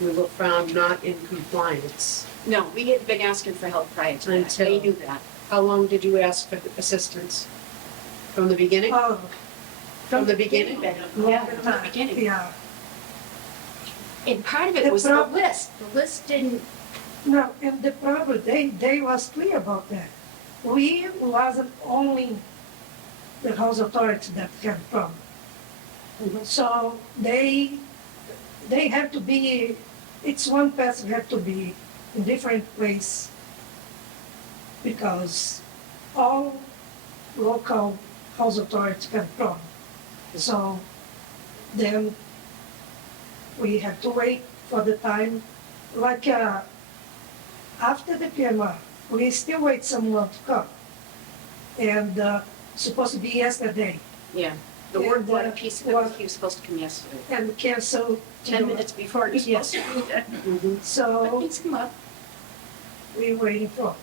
we were found not in compliance. No, we had been asking for help prior to that. Until- They knew that. How long did you ask for assistance? From the beginning? Oh, From the beginning? Yeah, from the beginning. yeah. And part of it The was the prob- list. The list didn't, No, and the problem, they was clear about that. We wasn't only the house authority that had problem. So they have to be, it's one person have to be in different place, because all local house authorities have problem. So then we have to wait for the time, like after the PMR, we still wait someone to come. And supposed to be yesterday, yeah. The And, word water piece of it, was- he was supposed to come yesterday. and cancel. 10 minutes before he was Yes. supposed to be there. But So he's come up. we're waiting for.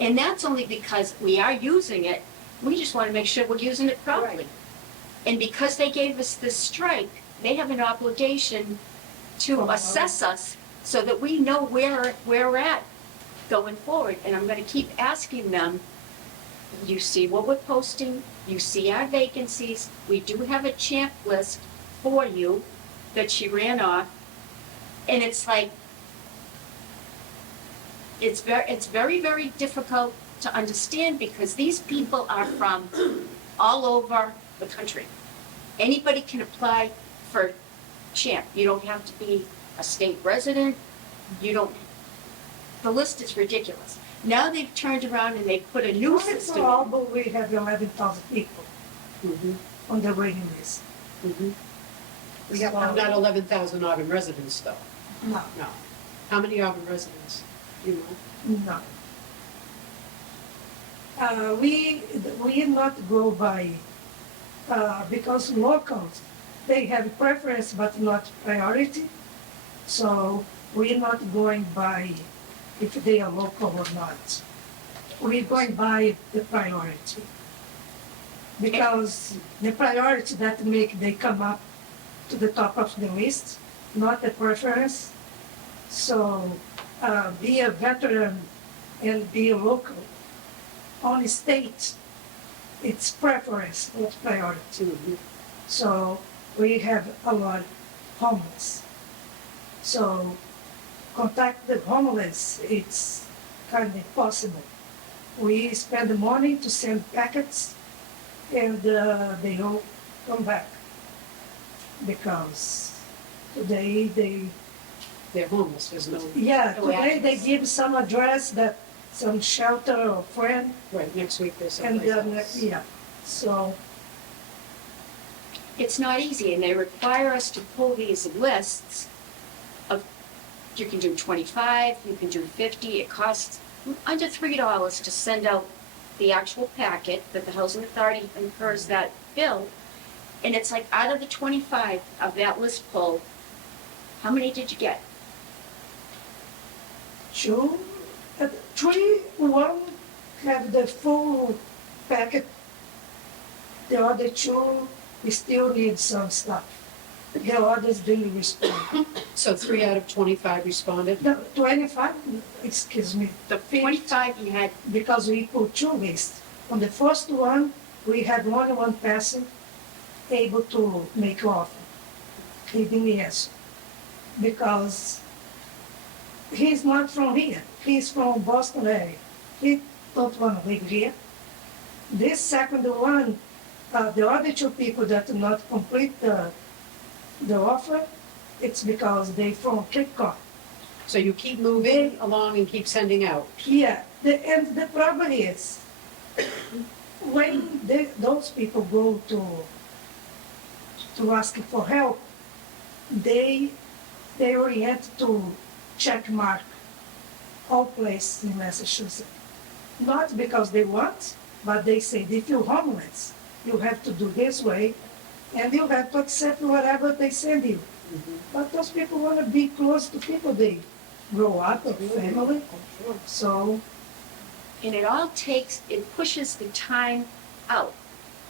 And that's only because we are using it. We just want to make sure we're using it properly. And because they gave us this strike, they have an obligation to assess us so that we know where we're at going forward. And I'm going to keep asking them, you see what we're posting, you see our vacancies, we do have a CHAMP list for you that she ran off. And it's like, it's very, very difficult to understand, because these people are from all over the country. Anybody can apply for CHAMP. You don't have to be a state resident. You don't, the list is ridiculous. Now they've turned around and they put a new Only system for in. Auburn, we have 11,000 people on the waiting list. We have Not 11,000 Auburn residents, though. No, No. How many Auburn residents? You know? no. We not go by, because locals, they have preference but not priority. So we're not going by if they are local or not. We're going by the priority. Because the priority that make they come up to the top of the list, not the preference. So be a veteran and be a local. On the state, it's preference, not priority. So we have a lot homeless. So contact the homeless, it's kind of impossible. We spend the money to send packets, and they don't come back. Because today They're homeless, there's no. today they address. give some address that some shelter or friend, Right, next week there's and someplace then, else. yeah, so, It's not easy, and they require us to pull these lists of, you can do 25, you can do 50, it costs under $3 to send out the actual packet that the housing authority incurs that bill. And it's like, out of the 25 of that list pulled, how many did you get? two, three, one have the full packet. The other two, we still need some stuff. The others didn't respond. So 3 out of 25 responded? No, 25, excuse me, The 25 you had, because we put two lists. On the first one, we had only one person able to make offer. He didn't answer. Because he's not from here. He's from Boston area. He don't want to live here. This second one, the other two people that did not complete the offer, it's because they from Cape Cod. So you keep moving along and keep sending out? Yeah, and the problem is, when those people go to ask for help, they orient to check mark all places in Massachusetts. Not because they want, but they say, if you're homeless, you have to do this way, and you have to accept whatever they send you. But those people want to be close to people they grow up with, family, so, and it all takes, it pushes the time out.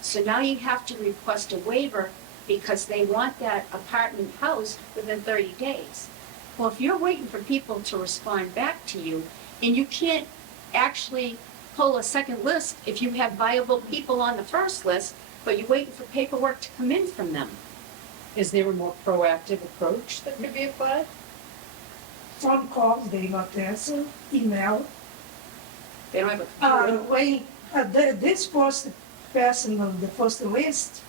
So now you have to request a waiver because they want that apartment housed within 30 days. Well, if you're waiting for people to respond back to you, and you can't actually pull a second list if you have viable people on the first list, but you're waiting for paperwork to come in from them. Is there a more proactive approach that could be applied? phone calls, they not answer, email. They don't have a When this first person on the first list,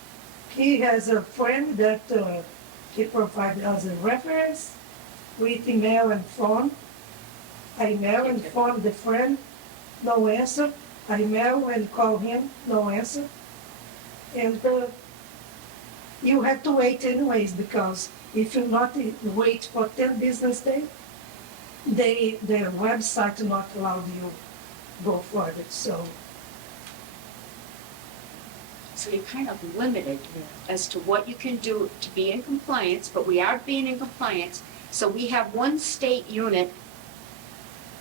he has a friend that he provided as a reference with email and phone. I email and phone the friend, no answer. I email and call him, no answer. And you have to wait anyways, because if you not wait for 10 business days, their website not allow you go further. So you're kind of limited as to what you can do to be in compliance, but we are being in compliance. So we have one state unit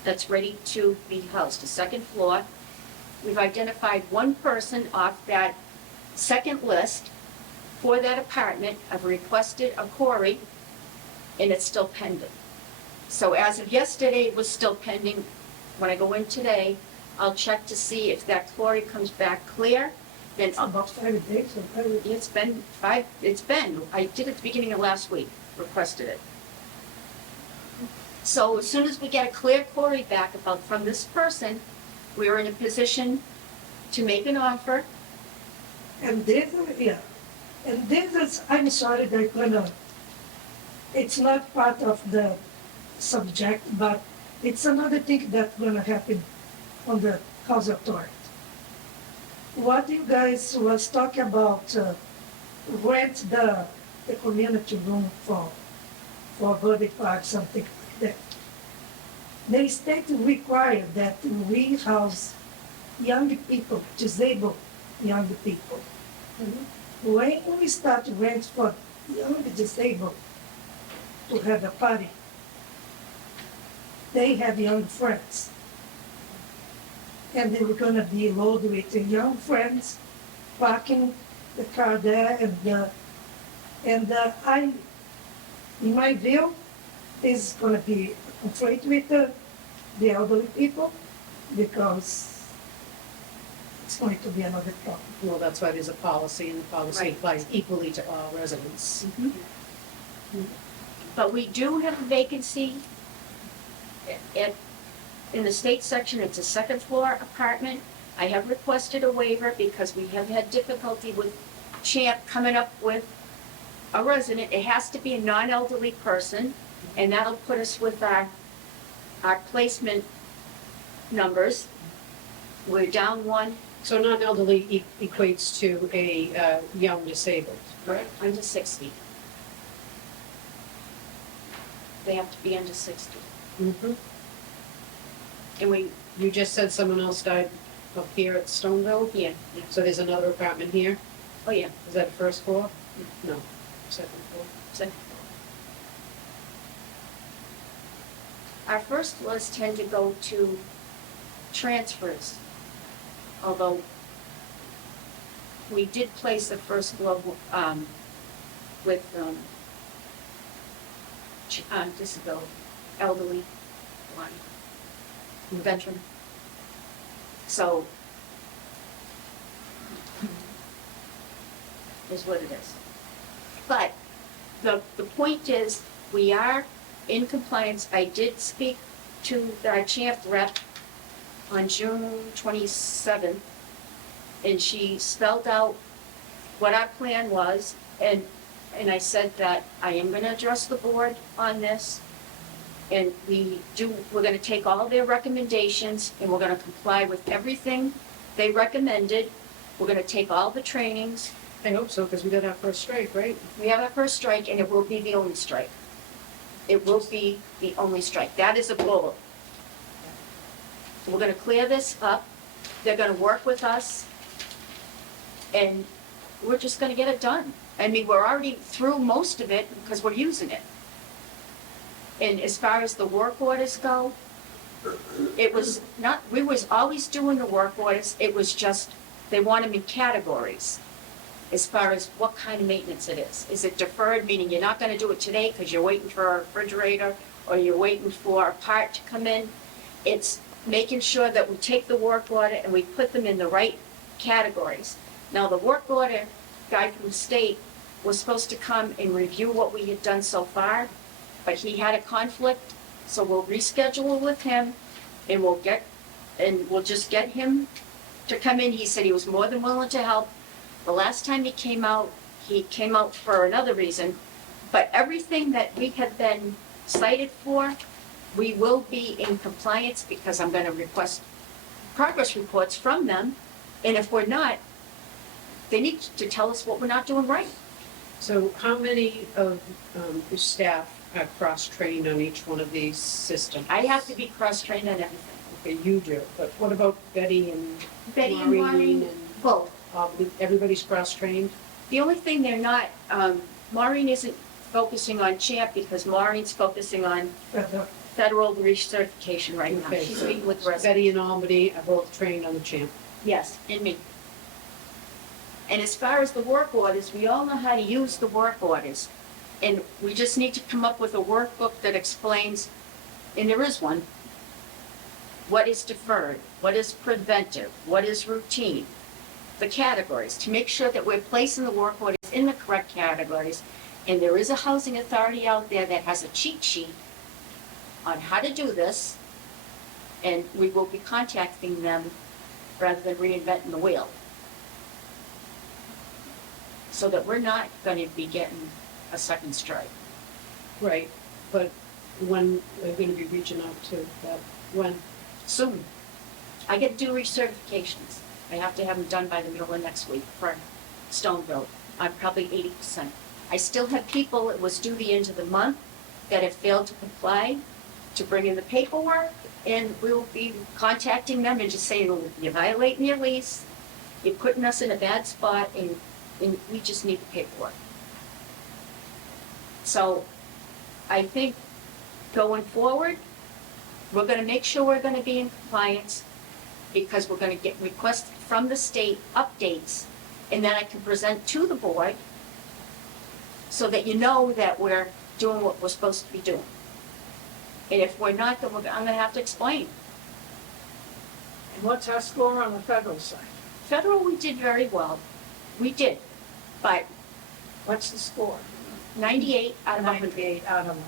that's ready to be housed, a second floor. We've identified one person off that second list for that apartment. I've requested a query, and it's still pending. So as of yesterday, it was still pending. When I go in today, I'll check to see if that query comes back clear. Then about 5 days or 5 days. I did it at the beginning of last week, requested it. So as soon as we get a clear query back from this person, we are in a position to make an offer. And this, yeah, and this is, I'm sorry, they're gonna, it's not part of the subject, but it's another thing that's gonna happen on the house authority. What you guys was talking about, rent the community room for birthday party, something like that. The state require that we house young people, disabled young people. When we start rent for young disabled to have a party, they have young friends. And they were gonna be loaded with the young friends, parking the car there, and I, in my view, this is gonna be a conflict with the elderly people, because it's going to be another problem. Well, that's why there's a policy, and the policy Right. applies equally to all residents. But we do have a vacancy in the state section. It's a second floor apartment. I have requested a waiver because we have had difficulty with Champ coming up with a resident. It has to be a non-elderly person, and that'll put us with our placement numbers. We're down one, So non-elderly equates to a young disabled, correct? under 60. They have to be under 60. Mm-hmm. And we, You just said someone else died up here at Stoneville, yeah, so there's another apartment here? oh yeah, Is that first floor? No, second floor. so. Our first floors tend to go to transfers, although we did place the first floor, with, disability, elderly, one, veteran. So, is what it is. But the point is, we are in compliance. I did speak to our champ rep on June 27th, and she spelled out what our plan was, and I said that I am gonna address the board on this, and we're gonna take all their recommendations, and we're gonna comply with everything they recommended. We're gonna take all the trainings. I hope so, because we got our first strike, right? We have our first strike, and it will be the only strike. It will be the only strike. That is a goal. We're gonna clear this up. They're gonna work with us, and we're just gonna get it done. I mean, we're already through most of it because we're using it. And as far as the work orders go, it was not, we was always doing the work orders. It was just, they want them in categories as far as what kind of maintenance it is. Is it deferred, meaning you're not gonna do it today because you're waiting for a refrigerator or you're waiting for a part to come in? It's making sure that we take the work order and we put them in the right categories. Now, the work order guy from the state was supposed to come and review what we had done so far, but he had a conflict, so we'll reschedule with him, and we'll just get him to come in. He said he was more than willing to help. The last time he came out for another reason, but everything that we had been cited for, we will be in compliance because I'm gonna request progress reports from them, and if we're not, they need to tell us what we're not doing right. So how many of your staff are cross-trained on each one of these systems? I have to be cross-trained on everything. Okay, you do, but what about Betty and Betty and Maureen, both. Everybody's cross-trained? The only thing they're not, Maureen isn't focusing on CHAMP because Maureen's focusing on federal recertification right now. Okay. She's meeting with residents. Betty and Albany are both trained on the CHAMP. Yes, and me. And as far as the work orders, we all know how to use the work orders. And we just need to come up with a workbook that explains, and there is one, what is deferred, what is preventive, what is routine, the categories, to make sure that we're placing the work orders in the correct categories. And there is a housing authority out there that has a cheat sheet on how to do this, and we will be contacting them rather than reinventing the wheel. So that we're not gonna be getting a second strike. Right, but when we're gonna be reaching out to that, when? Soon. I get to do recertifications. I have to have them done by the middle of next week for Stoneville. I'm probably 80%. I still have people, it was due the end of the month, that have failed to comply, to bring in the paperwork, and we'll be contacting them and just saying, you're violating your lease, you're putting us in a bad spot, and we just need the paperwork. So I think going forward, we're gonna make sure we're gonna be in compliance because we're gonna get requests from the state updates, and then I can present to the board so that you know that we're doing what we're supposed to be doing. And if we're not, then I'm gonna have to explain. And what's our score on the federal side? Federal, we did very well. We did, but What's the score? 98 out of 100. 98 out of 100.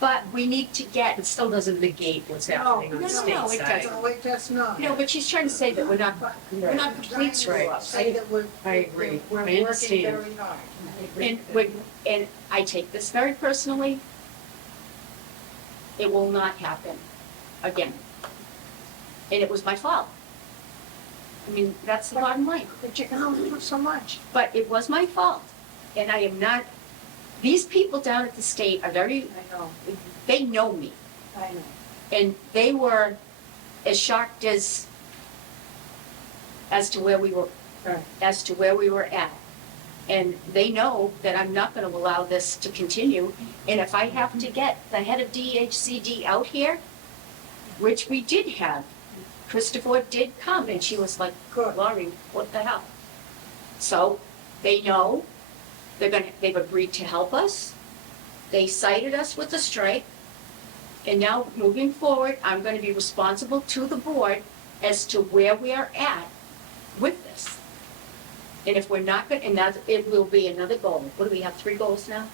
But we need to It get, still doesn't negate what's happening on No, the no, state no, it side. doesn't. No, it does not. no, but she's trying to say that we're not complete screw Right. ups. Say that we're, I agree. we're I working understand. very hard. And I take this very personally. It will not happen again. And it was my fault. I mean, that's the bottom line. But you can only do so much. But it was my fault. And I am not, these people down at the state are very, I know, they know me. I know. And they were as shocked as to where we were, Right. as to where we were at. And they know that I'm not gonna allow this to continue. And if I have to get the head of DHCD out here, which we did have, Christopher did come, and she was like, Good. Laurie, what the hell? So, they know, they've agreed to help us. They cited us with a strike. And now, moving forward, I'm gonna be responsible to the board as to where we are at with this. And if we're not good, and that, it will be another goal. What do we have, 3 goals now?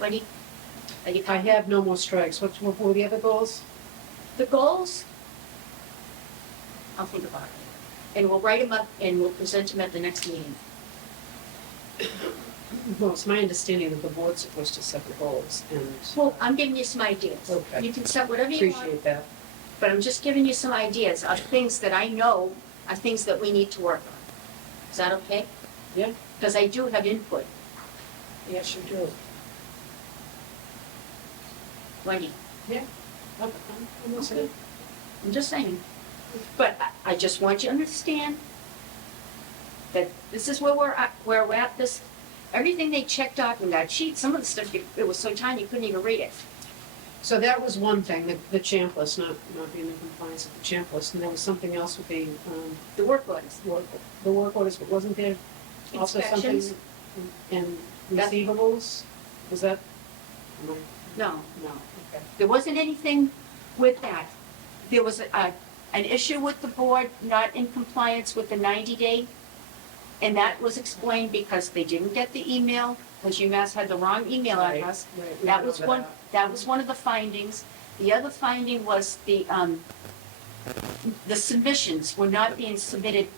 Wendy? Are you I counting? have no more strikes. What were the other goals? The goals, I'll think about it. And we'll write them up and we'll present them at the next meeting. Well, it's my understanding that the board's supposed to set the goals, and Well, I'm giving you some ideas. Okay. You can set whatever you want, appreciate that. but I'm just giving you some ideas of things that I know are things that we need to work on. Is that okay? Yeah. Because I do have input. Yes, you do. Wendy, I'm listening. I'm just saying. But I just want you to understand that this is where we're at, this, everything they checked off in that sheet, some of the stuff, it was so tiny you couldn't even read it. So that was one thing, the champ list, not being in compliance with the champ list, and there was something else with the, The work orders. the work orders, but wasn't there also something Inspections? in That- receivables? Was that? No, No, okay. there wasn't anything with that. There was an issue with the board not in compliance with the 90-day, and that was explained because they didn't get the email, because UMass had the wrong email Right, address. right, we That was remember one, that was one of the findings. The other finding was the submissions were not being submitted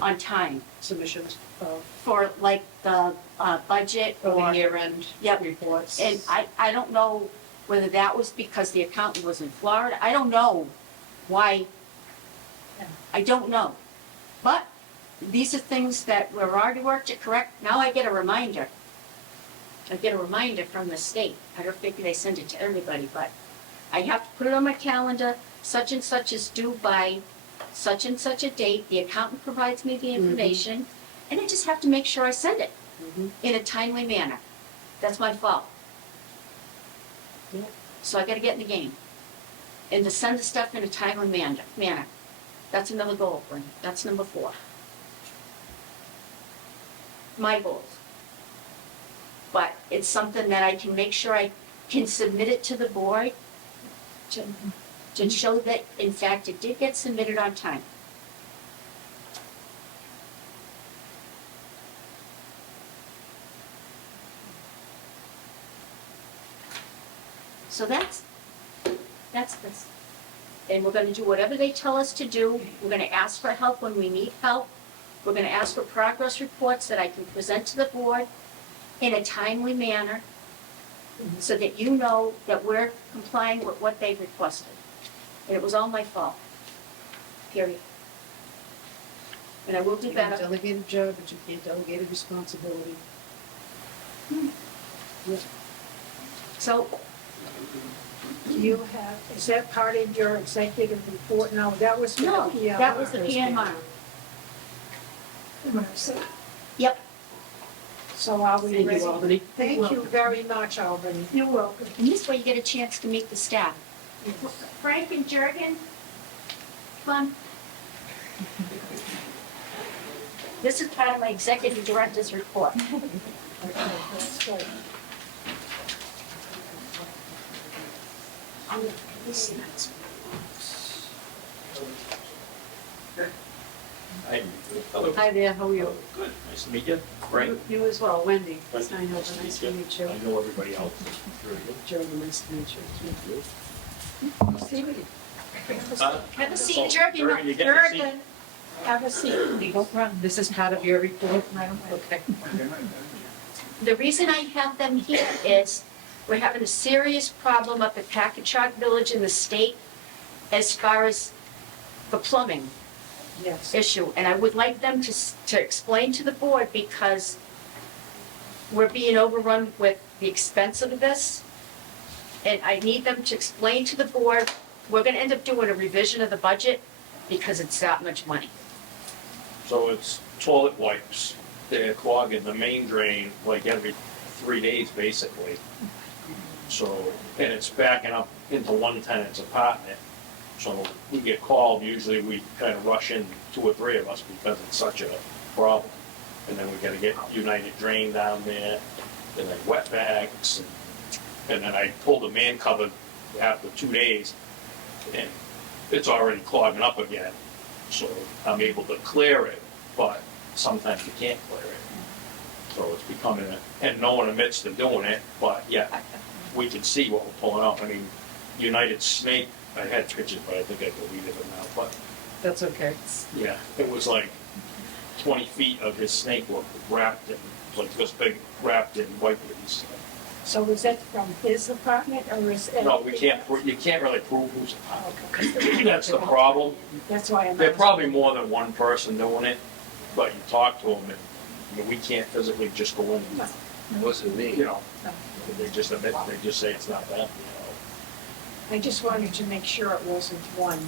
on time Submissions of, for like the budget for or. the year-end Yep. reports. And I don't know whether that was because the accountant was in Florida. I don't know why. I don't know. But these are things that we're already worked to correct. Now I get a reminder. I get a reminder from the state. I don't think they send it to everybody, but I have to put it on my calendar. Such and such is due by such and such a date. The accountant provides me the information, and I just have to make sure I send it Mhm. in a timely manner. That's my fault. Yeah. So I gotta get in the game. And to send the stuff in a timely manner. That's another goal for me. That's number 4. My goals. But it's something that I can make sure I can submit it to the board to show that, in fact, it did get submitted on time. So that's this. And we're gonna do whatever they tell us to do. We're gonna ask for help when we need help. We're gonna ask for progress reports that I can present to the board in a timely manner so that you know that we're complying with what they've requested. And it was all my fault. Period. And I will do You can better. delegate a job, but you can't delegate a responsibility. So, You have, is that part of your executive report? No, that was for the no, PLR. that was the PMR. Yep. So are we Thank ready? you, Albany. Thank you very much, Albany. You're welcome. And this way you get a chance to meet the staff. Frank and Jurgen, come on. This is part of my executive director's report. That's good. Hi. Hello. Hi there, how are you? Good, nice to meet you. Frank. You as well, Wendy. Wendy. I know, nice to meet you. I know everybody else. Very good. Joe, nice to meet you. Have a seat, Jurgen. Jurgen, you get the seat. Jurgen, have a seat. This is part of your report, madam? Okay. The reason I have them here is we're having a serious problem up at Packagug Village in the state. as far as the plumbing Yes. issue. And I would like them to explain to the board, because we're being overrun with the expense of this. And I need them to explain to the board, we're gonna end up doing a revision of the budget because it's that much money. So it's toilet wipes, they're clogging the main drain like every 3 days, basically. So, and it's backing up into one tenant's apartment. So we get called, usually we kind of rush in, 2 or 3 of us, because it's such a problem. And then we gotta get United Drain down there, and then wet bags, and then I pulled the man cover after 2 days, and it's already clogging up again. So I'm able to clear it, but sometimes you can't clear it. So it's becoming, and no one admits to doing it, but yeah, we can see what we're pulling up. I mean, United Snake, I had pictures, but I think I deleted them now, but That's okay. yeah, it was like 20 feet of his snake were wrapped in, like this big, wrapped in white release. So is that from his apartment or is it? No, we can't, you can't really prove who's Okay. apartment. That's the problem. That's why I'm. There are asking. probably more than one person doing it, but you talk to them and, I mean, we can't physically just go in No. and, Wasn't me. you know, they just admit, they just say it's not that, I just wanted to make sure it wasn't one.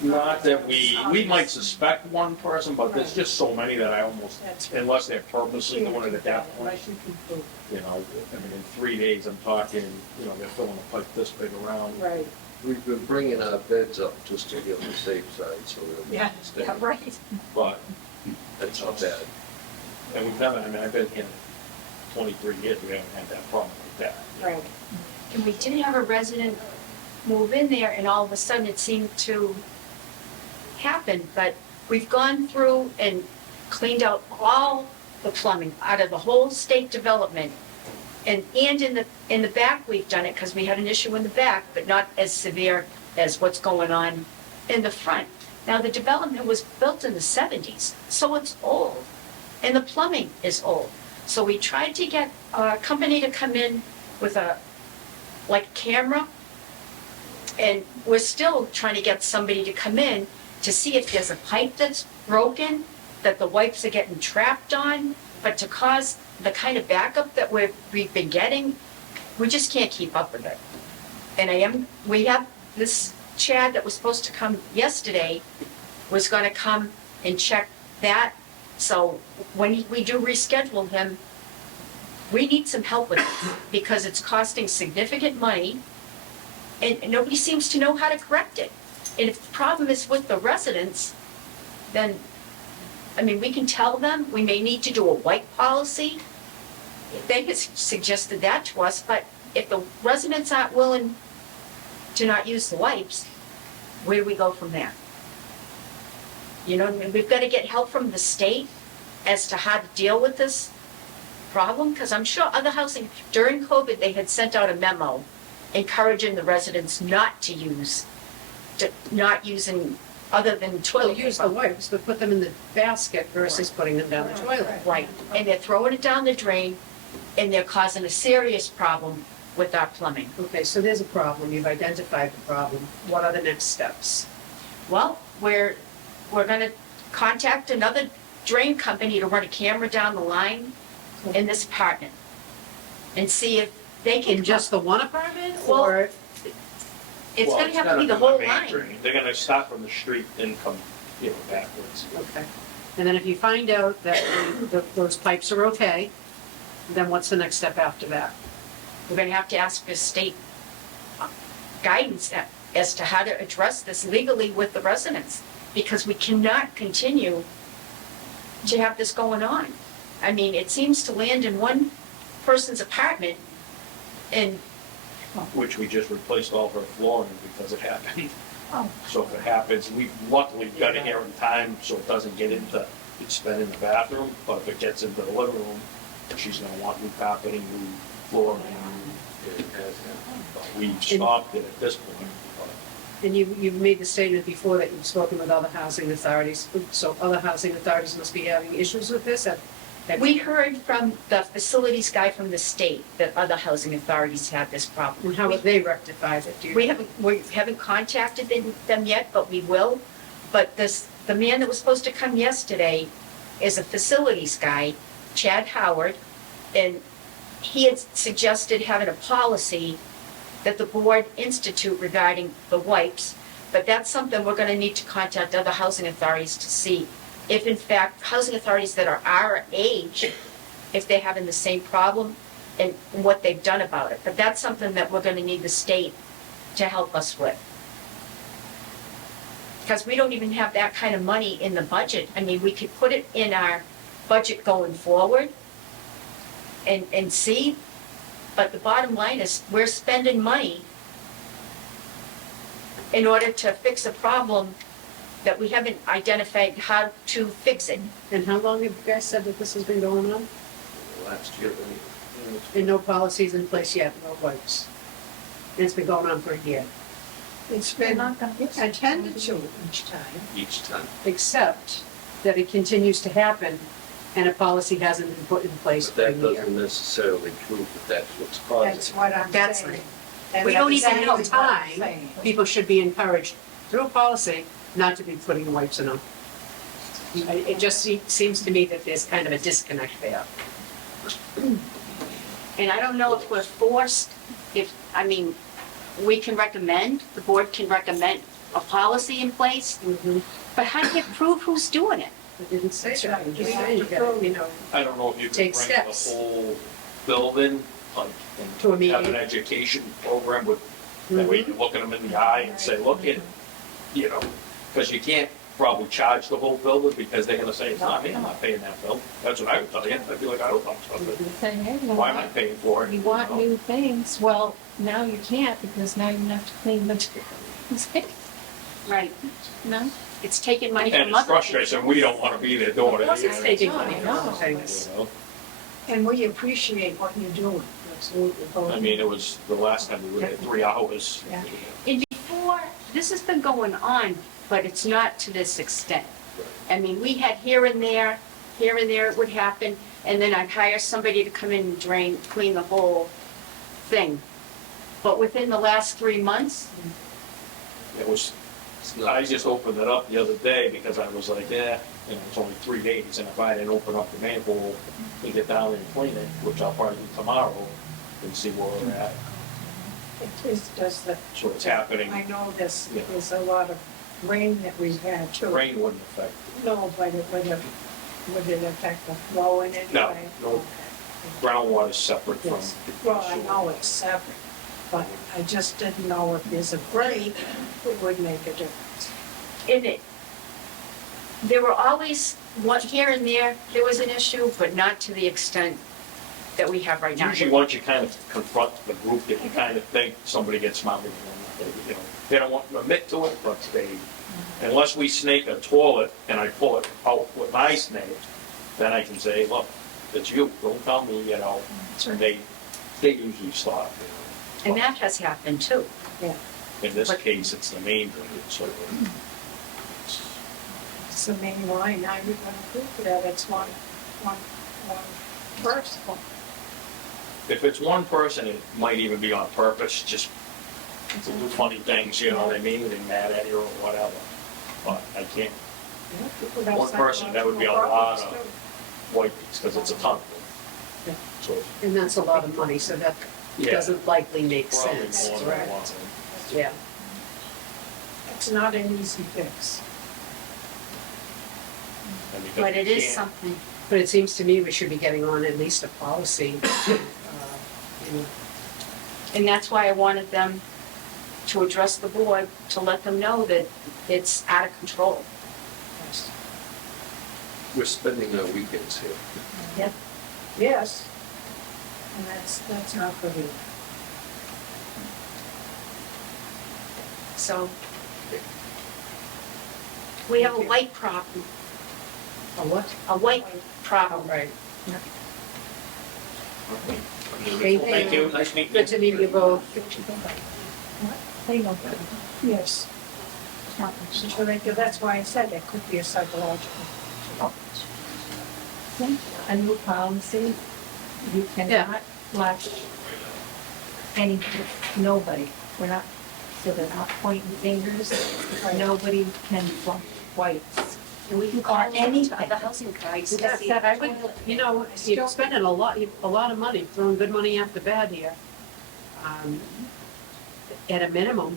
you know. Not that we might suspect one person, but there's just so many that I almost, That's right. unless they're purposely doing it at that point. Unless you can prove. You know, I mean, in 3 days, I'm talking, you know, they're filling a pipe this big around. Right. We've been bringing our beds up just to be on the safe side, so we'll Yeah, stay. yeah, right. But, That's not bad. and we've never, I mean, I've been here 23 years, we haven't had that problem like that. Right. And we did have a resident move in there, and all of a sudden it seemed to happen, but we've gone through and cleaned out all the plumbing out of the whole state development. And in the back, we've done it because we had an issue in the back, but not as severe as what's going on in the front. Now, the development was built in the 70s, so it's old, and the plumbing is old. So we tried to get a company to come in with a camera, and we're still trying to get somebody to come in to see if there's a pipe that's broken, that the wipes are getting trapped on, but to cause the kind of backup that we've been getting, we just can't keep up with it. And we have this Chad that was supposed to come yesterday, was gonna come and check that. So when we do reschedule him, we need some help with it, because it's costing significant money, and nobody seems to know how to correct it. And if the problem is with the residents, then, I mean, we can tell them, we may need to do a wipe policy. They have suggested that to us, but if the residents aren't willing to not use the wipes, where do we go from there? You know, we've got to get help from the state as to how to deal with this problem, because I'm sure other housing, during COVID, they had sent out a memo encouraging the residents not using other than toilet Well, use the paper. wipes, but put them in the basket versus putting them down the toilet. Right, and they're throwing it down the drain, and they're causing a serious problem with our plumbing. Okay, so there's a problem, you've identified the problem. What are the next steps? Well, we're gonna contact another drain company to run a camera down the line in this apartment and see if they can In just the one apartment, Well, or? It's Well, gonna have to gotta be the be whole main line. drain. They're gonna start from the street and come, you know, backwards. Okay. And then if you find out that those pipes are okay, then what's the next step after that? We're gonna have to ask for state guidance as to how to address this legally with the residents, because we cannot continue to have this going on. I mean, it seems to land in one person's apartment, and Which we just replaced all of our flooring because it happened. Oh. So if it happens, we've luckily got it here in time so it doesn't get into, it's been in the bathroom, but if it gets into the living room, she's gonna want new carpeting, new flooring. It has happened. But we've stopped it at this point. And you've made the statement before that you've spoken with other housing authorities, so other housing authorities must be having issues with this. We heard from the facilities guy from the state that other housing authorities have this problem. And how would they rectify it? Do you? We haven't contacted them yet, but we will. But the man that was supposed to come yesterday is a facilities guy, Chad Howard, and he had suggested having a policy that the board institute regarding the wipes, but that's something we're gonna need to contact other housing authorities to see if in fact housing authorities that are our age, if they're having the same problem and what they've done about it. But that's something that we're gonna need the state to help us with. Because we don't even have that kind of money in the budget. I mean, we could put it in our budget going forward and see, but the bottom line is we're spending money in order to fix a problem that we haven't identified how to fix it. And how long have you guys said that this has been going on? Last year, anyway. And no policies in place yet, no wipes. And it's been going on for a year, It's been attended to each time. Each time. except that it continues to happen and a policy hasn't been put in place But for a that year. doesn't necessarily prove that that's what's That's causing. what I'm That's saying. right. That's We don't even exactly know what I'm time. saying. People should be encouraged through a policy not to be putting wipes in them. It just seems to me that there's kind of a disconnect there. And I don't know if we're forced, we can recommend, the board can recommend a policy in place, but how do you prove who's doing it? I didn't say That's that. right. I'm just You have saying, to you gotta, prove- you know, I don't know if you could Take bring steps. the whole building, like, To a and have an meeting. education program with, that way you look at them in the eye and say, look at, you know, because you can't probably charge the whole building because they're gonna say, it's not me, I'm not paying that bill. That's what I would tell you. I'd be like, I don't know something. Why am I paying for it? You want know? new things, well, now you can't because now you have to clean the Right. No? It's taking money from And other it's frustrating, and we don't wanna be there doing it. Plus it's either. taking No, money no. from things. You know? And we appreciate what you're doing, absolutely. I mean, it was the last time we were there 3 hours. Yeah. And before, this has been going on, but it's not to this extent. I mean, we had here and there it would happen, and then I'd hire somebody to come in and clean the whole thing. But within the last 3 months, It was, It's I not, just opened it up the other day because I was like, yeah, you know, it's only 3 days, and if I didn't open up the manhole and get down there and clean it, which I'll probably do tomorrow, and see where we're at. It is, does the, So it's happening, I know this, Yeah. there's a lot of rain that we've had too. rain wouldn't affect. No, but it would it affect the flow in any No, way? no. Okay. Groundwater's separate from. Yes. Well, I know it's separate, but I just didn't know if there's a break, it would make a difference. there were always, here and there was an issue, but not to the extent that we have right now. Usually, once you kind of confront the group that you kind of think somebody gets mounted, you know, they don't want to admit to it, but unless we snake a toilet and I pull it out with my snake, then I can say, look, it's you, don't tell me, you know, and they usually stop. you know. And that has happened too. In this case, it's the main drain, so. It's the main line, now you're gonna prove that it's one person. If it's one person, it might even be on purpose, just to do funny things, you know what I mean, they're mad at you or whatever. But I can't Yeah, people have One person, that would be a psychological lot problems, wipe these, because it's a ton. Yeah. So And that's a lot of money, so that Yeah. doesn't likely make probably sense. more than Right. one. too. Yeah. It's not an easy fix. And because But we it is can't- something. But it seems to me we should be getting on at least a policy. You know, And that's why I wanted them to address the board, to let them know that it's out of control. Yes. we're spending our weekends here. Yes. And that's not good either. So we have a white problem, A what? a white problem. Right. Thank you, nice meeting you. Good to meet you both. Yes. So that's why I said it could be a psychological. a new policy, you cannot flush any, nobody. We're not, so they're not pointing fingers. Nobody can flush whites. And we can Or call them to anything. other housing guys to That, see. that I would, you know, you're spending a lot of money, throwing good money after bad here. At a minimum,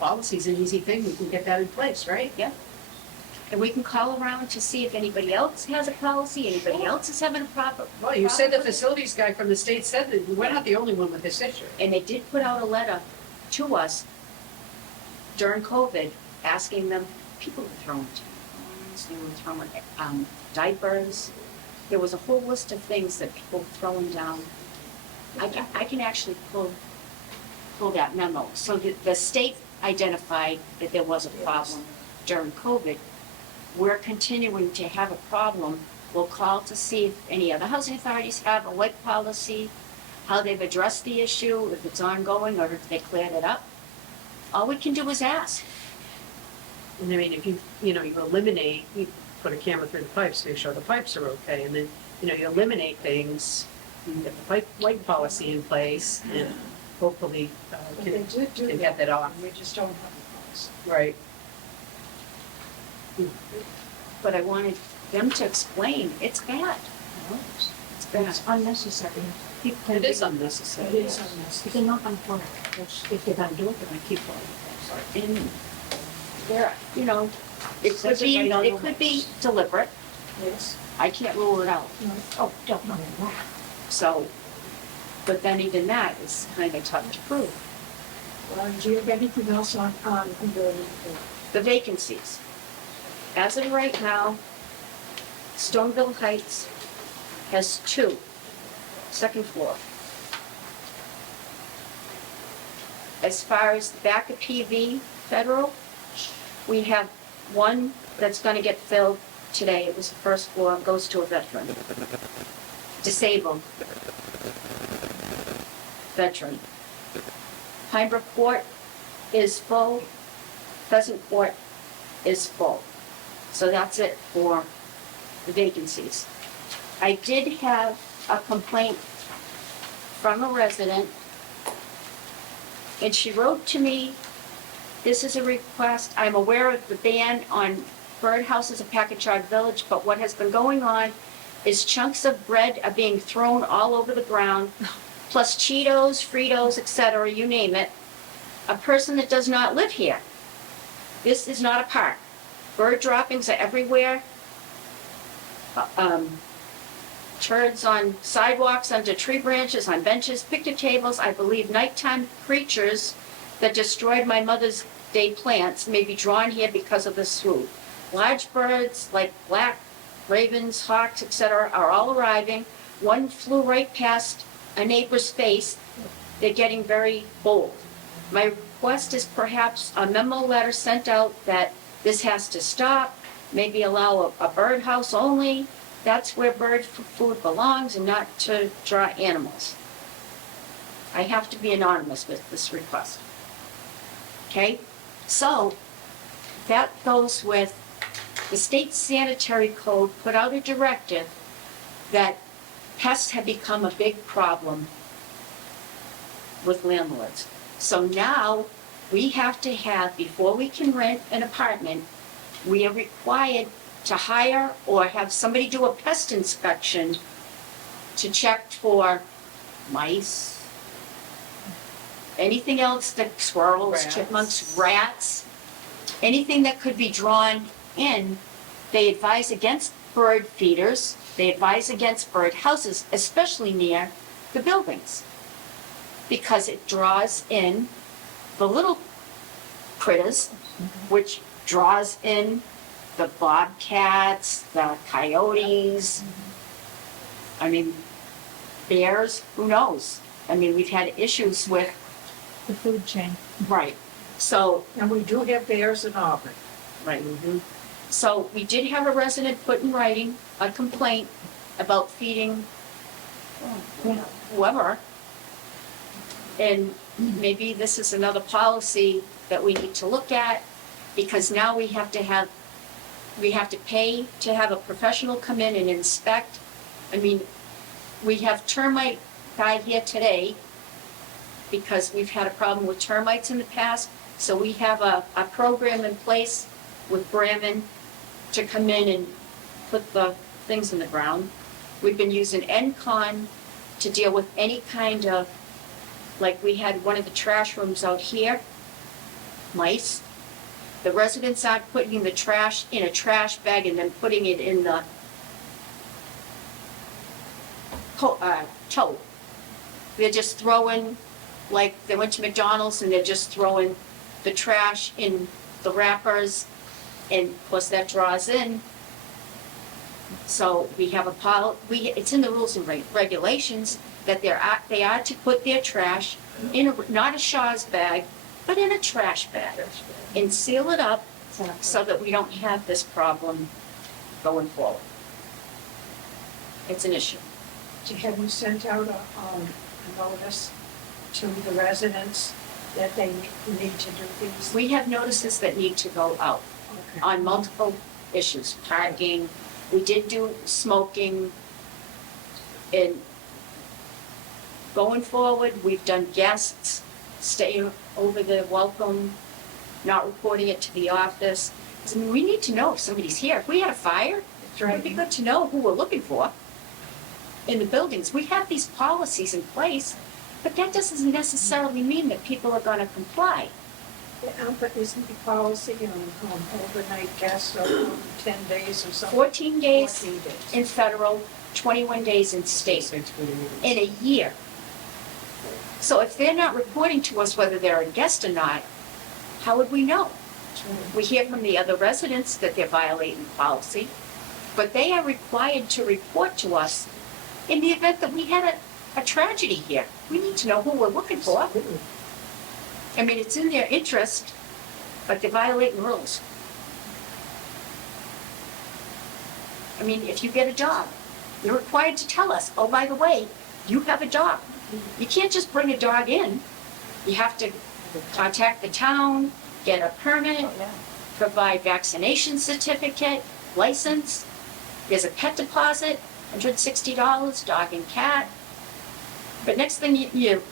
policy's an easy thing, we can get that in place, right? And we can call around to see if anybody else has a policy, anybody else is having a proper. Well, you said the problem with it. facilities guy from the state said that we're not the only one with this issue. And they did put out a letter to us during COVID, asking them, people were throwing tampons, they were throwing diapers. There was a whole list of things that people were throwing down. I can actually pull that memo. So the state identified that there was a problem during COVID. We're continuing to have a problem. We'll call to see if any other housing authorities have a white policy, how they've addressed the issue, if it's ongoing or if they cleared it up. All we can do is ask. And I mean, if you eliminate, you put a camera through the pipes, make sure the pipes are okay, and then, you eliminate things, you get the white policy in place, and hopefully, But they can did do get that off. We just don't have a policy. Right. But I wanted them to explain, it's bad. It's bad. It's unnecessary. People It is It unnecessary. is unnecessary. They're not gonna follow it. If they're gonna do it, they're gonna keep following And there, it could Says it be, right on the it could be deliberate. Yes. I can't rule it out. it. Oh, definitely not. So, but then even that is kind of tough to prove. Well, do you have anything else on The vacancies. As of right now, Stoneville Heights has 2, second floor. As far as the back of PV Federal, we have 1 that's gonna get filled today. It was the first floor, goes to a veteran. Disabled. Veteran. Pembroke Court is full. Pheasant Court is full. So that's it for the vacancies. I did have a complaint from a resident, and she wrote to me, this is a request, I'm aware of the ban on birdhouses at Packagug Village, but what has been going on is chunks of bread are being thrown all over the ground, plus Cheetos, Fritos, etc., you name it. A person that does not live here. This is not a park. Bird droppings are everywhere. Turds on sidewalks, under tree branches, on benches, picnic tables. I believe nighttime creatures that destroyed my Mother's Day plants may be drawn here because of this swoop. Large birds like black ravens, hawks, etc. are all arriving. One flew right past a neighbor's face. They're getting very bold. My request is perhaps a memo letter sent out that this has to stop, maybe allow a birdhouse only. That's where bird food belongs and not to draw animals. I have to be anonymous with this request. Okay? So, that goes with the state sanitary code put out a directive that pests have become a big problem with landlords. So now we have to have, before we can rent an apartment, we are required to hire or have somebody do a pest inspection to check for mice, anything else that squirrels, Rats. chipmunks, rats, anything that could be drawn in. They advise against bird feeders, they advise against bird houses, especially near the buildings, because it draws in the little critters, which draws in the bobcats, the coyotes, I mean, bears, who knows? I mean, we've had issues with, The food chain. right, so, And we do have bears in Auburn. right. So we did have a resident put in writing a complaint about feeding whoever. And maybe this is another policy that we need to look at, because now we have to have We have to pay to have a professional come in and inspect. I mean, we have termite guy here today because we've had a problem with termites in the past. So we have a program in place with Bremen to come in and put the things in the ground. We've been using NCON to deal with any kind of, like we had one of the trash rooms out here, mice. The residents aren't putting the trash in a trash bag and then putting it in the tote. They're just throwing, like they went to McDonald's and they're just throwing the trash in the wrappers, and of course that draws in. So we have it's in the rules and regulations that they are to put their trash in not a Shaw's bag, but in a trash bag and seal it up so that we don't have this problem going forward. It's an issue. Have you sent out a notice to the residents that they need to do these? We have notices that need to go out Okay. on multiple issues, parking. We did do smoking. And going forward, we've done guests, staying over the welcome, not reporting it to the office. I mean, we need to know if somebody's here. If we had a fire, That's it would be good to know who we're looking for in the buildings. We have these policies in place, but that doesn't necessarily mean that people are going to comply. But isn't the policy on overnight guests or 10 days or something? 14 days 14 days. in federal, 21 days in state, in a year. So if they're not reporting to us whether they're a guest or not, how would we know? We hear from the other residents that they're violating policy, but they are required to report to us in the event that we had a tragedy here. We need to know who we're looking for. I mean, it's in their interest, but they're violating rules. I mean, if you get a dog, you're required to tell us, oh, by the way, you have a dog. You can't just bring a dog in. You have to contact the town, get a permit, provide vaccination certificate, license. There's a pet deposit, $160, dog and cat. But next thing you're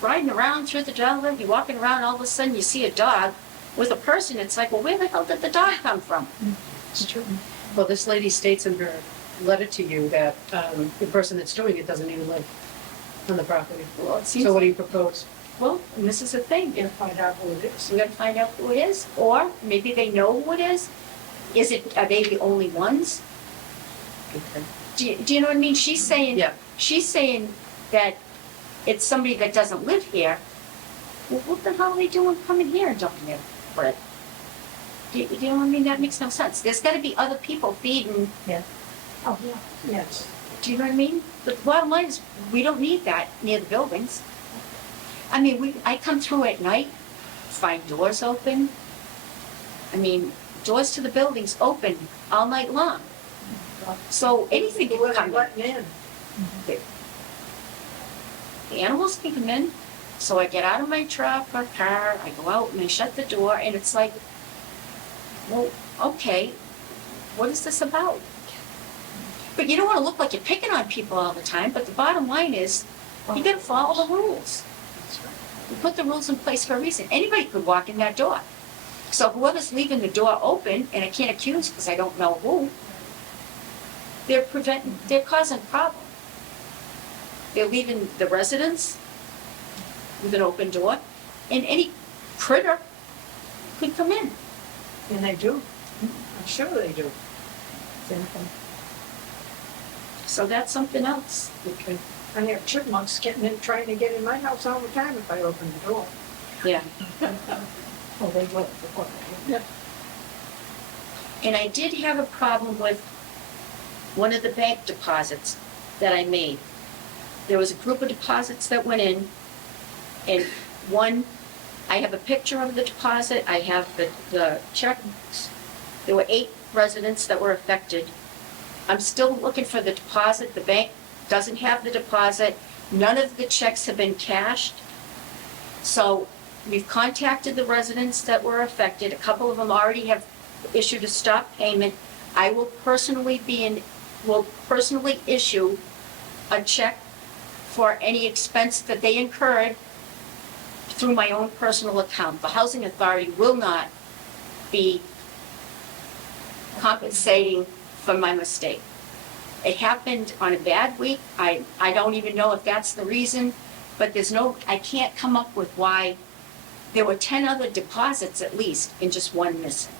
riding around through the jungle, you're walking around, all of a sudden you see a dog with a person. It's like, well, where the hell did the dog come from? It's true. Well, this lady states in her letter to you that the person that's doing it doesn't even live on the property. Well, it seems So what do you propose? well, and this is the thing. You'll find out who it is. We gotta find out who it is, or maybe they know who it is. Are they the only ones? Okay. Do you know what I mean? She's saying Yeah. that it's somebody that doesn't live here. Well, what the hell are they doing coming here and dumping their bread? Do you know what I mean? That makes no sense. There's gotta be other people feeding. Oh, yeah. Yes. Do you know what I mean? The bottom line is, we don't need that near the buildings. I mean, I come through at night, find doors open. I mean, doors to the buildings open all night long. So anything Who can are come they in. letting in? The animals can come in. So I get out of my truck or car, I go out and I shut the door, and it's like, well, okay, what is this about? But you don't want to look like you're picking on people all the time, but the bottom line is, you gotta follow the rules. We put the rules in place for a reason. Anybody could walk in that door. So whoever's leaving the door open, and I can't accuse because I don't know who, they're causing a problem. They're leaving the residents with an open door, and any critter could come in. And they do. I'm sure they do. So that's something else. Okay. I have chipmunks trying to get in my house all the time if I open the door. Yeah. Oh, they went before. And I did have a problem with one of the bank deposits that I made. There was a group of deposits that went in, and one, I have a picture of the deposit, I have the checks. There were 8 residents that were affected. I'm still looking for the deposit. The bank doesn't have the deposit. None of the checks have been cashed. So we've contacted the residents that were affected. A couple of them already have issued a stop payment. I will personally issue a check for any expense that they incurred through my own personal account. The housing authority will not be compensating for my mistake. It happened on a bad week. I don't even know if that's the reason, but I can't come up with why. There were 10 other deposits at least and just one missing.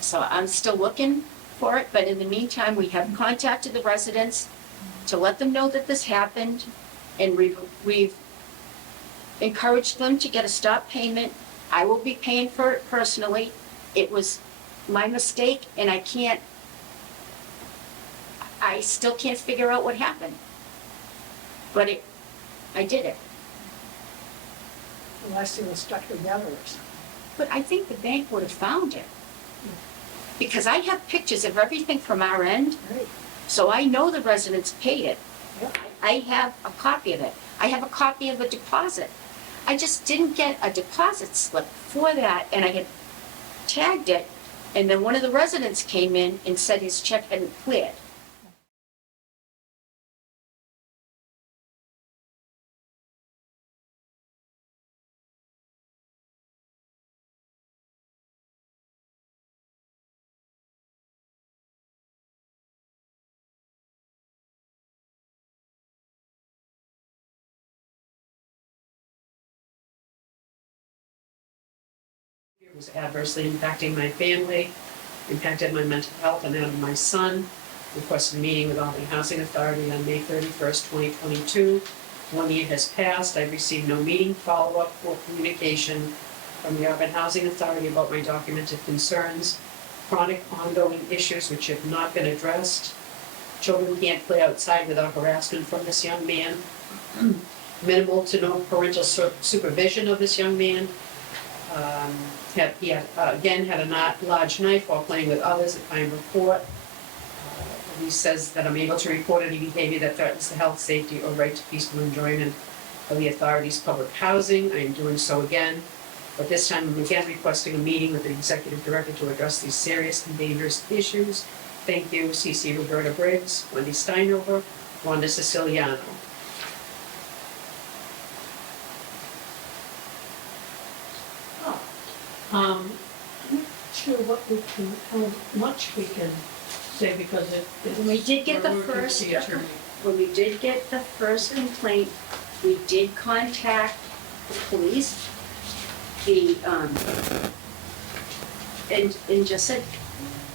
So I'm still looking for it, but in the meantime, we have contacted the residents to let them know that this happened, and we've encouraged them to get a stop payment. I will be paying for it personally. It was my mistake, and I still can't figure out what happened. But I did it. Unless it was stuck together or something. But I think the bank would have found it. Because I have pictures of everything from our end, Right. so I know the residents paid it. Yeah. I have a copy of it. I have a copy of the deposit. I just didn't get a deposit slip for that, and I had tagged it, and then one of the residents came in and said his check hadn't cleared. It was adversely impacting my family, impacted my mental health and that of my son. Requested a meeting with Auburn Housing Authority on May 31st, 2022. 1 year has passed. I've received no meeting, follow-up, or communication from the Auburn Housing Authority about my documented concerns, chronic ongoing issues which have not been addressed. Children can't play outside without harassment from this young man. Minimal to no parental supervision of this young man. He had a large knife while playing with others at time report. He says that I'm able to report any behavior that threatens the health, safety, or right to peaceful enjoyment of the authority's public housing. I am doing so again, but this time I'm again requesting a meeting with the executive director to address these serious and dangerous issues. Thank you, CC Roberta Briggs, Wendy Steinover, Wanda Siciliano. I'm not sure how much we can say because When we did get the we're working with first, the attorney. when we did get the first complaint, we did contact the police, and just said,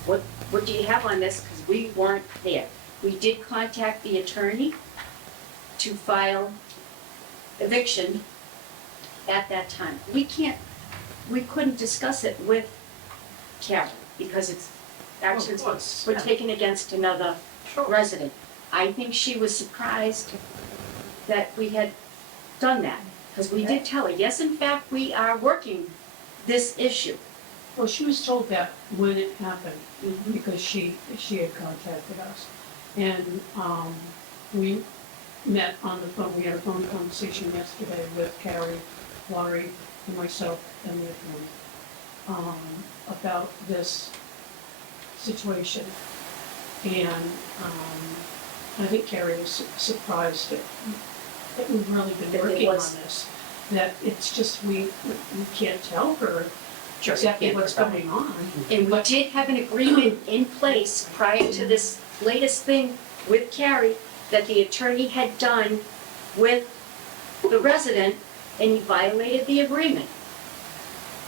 what do you have on this? Because we weren't there. We did contact the attorney to file eviction at that time. We couldn't discuss it with Carol because it's actions were taken against another resident. I think she was surprised that we had done that, because we did tell her, yes, in fact, we are working this issue. Well, she was told that when it happened, because she had contacted us. And we met on the phone, we had a phone conversation yesterday with Carrie, Laurie, and myself, and the attorney, about this situation. And I think Carrie was surprised that we've really been working on this. That it's just, we can't tell her exactly what's going on. And we did have an agreement in place prior to this latest thing with Carrie that the attorney had done with the resident, and he violated the agreement.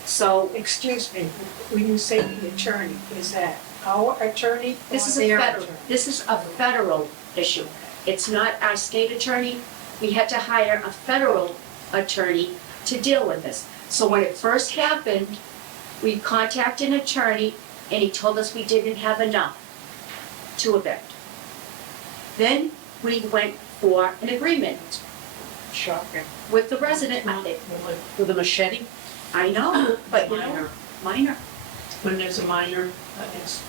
So Excuse me, when you say the attorney, is that our attorney or this is a their federal, attorney? this is a federal issue. It's not our state attorney. We had to hire a federal attorney to deal with this. So when it first happened, we contacted an attorney and he told us we didn't have enough to evict. Then we went for an agreement Shocking. with the resident. With a machete? I know, but you know, minor. When there's a minor, it's.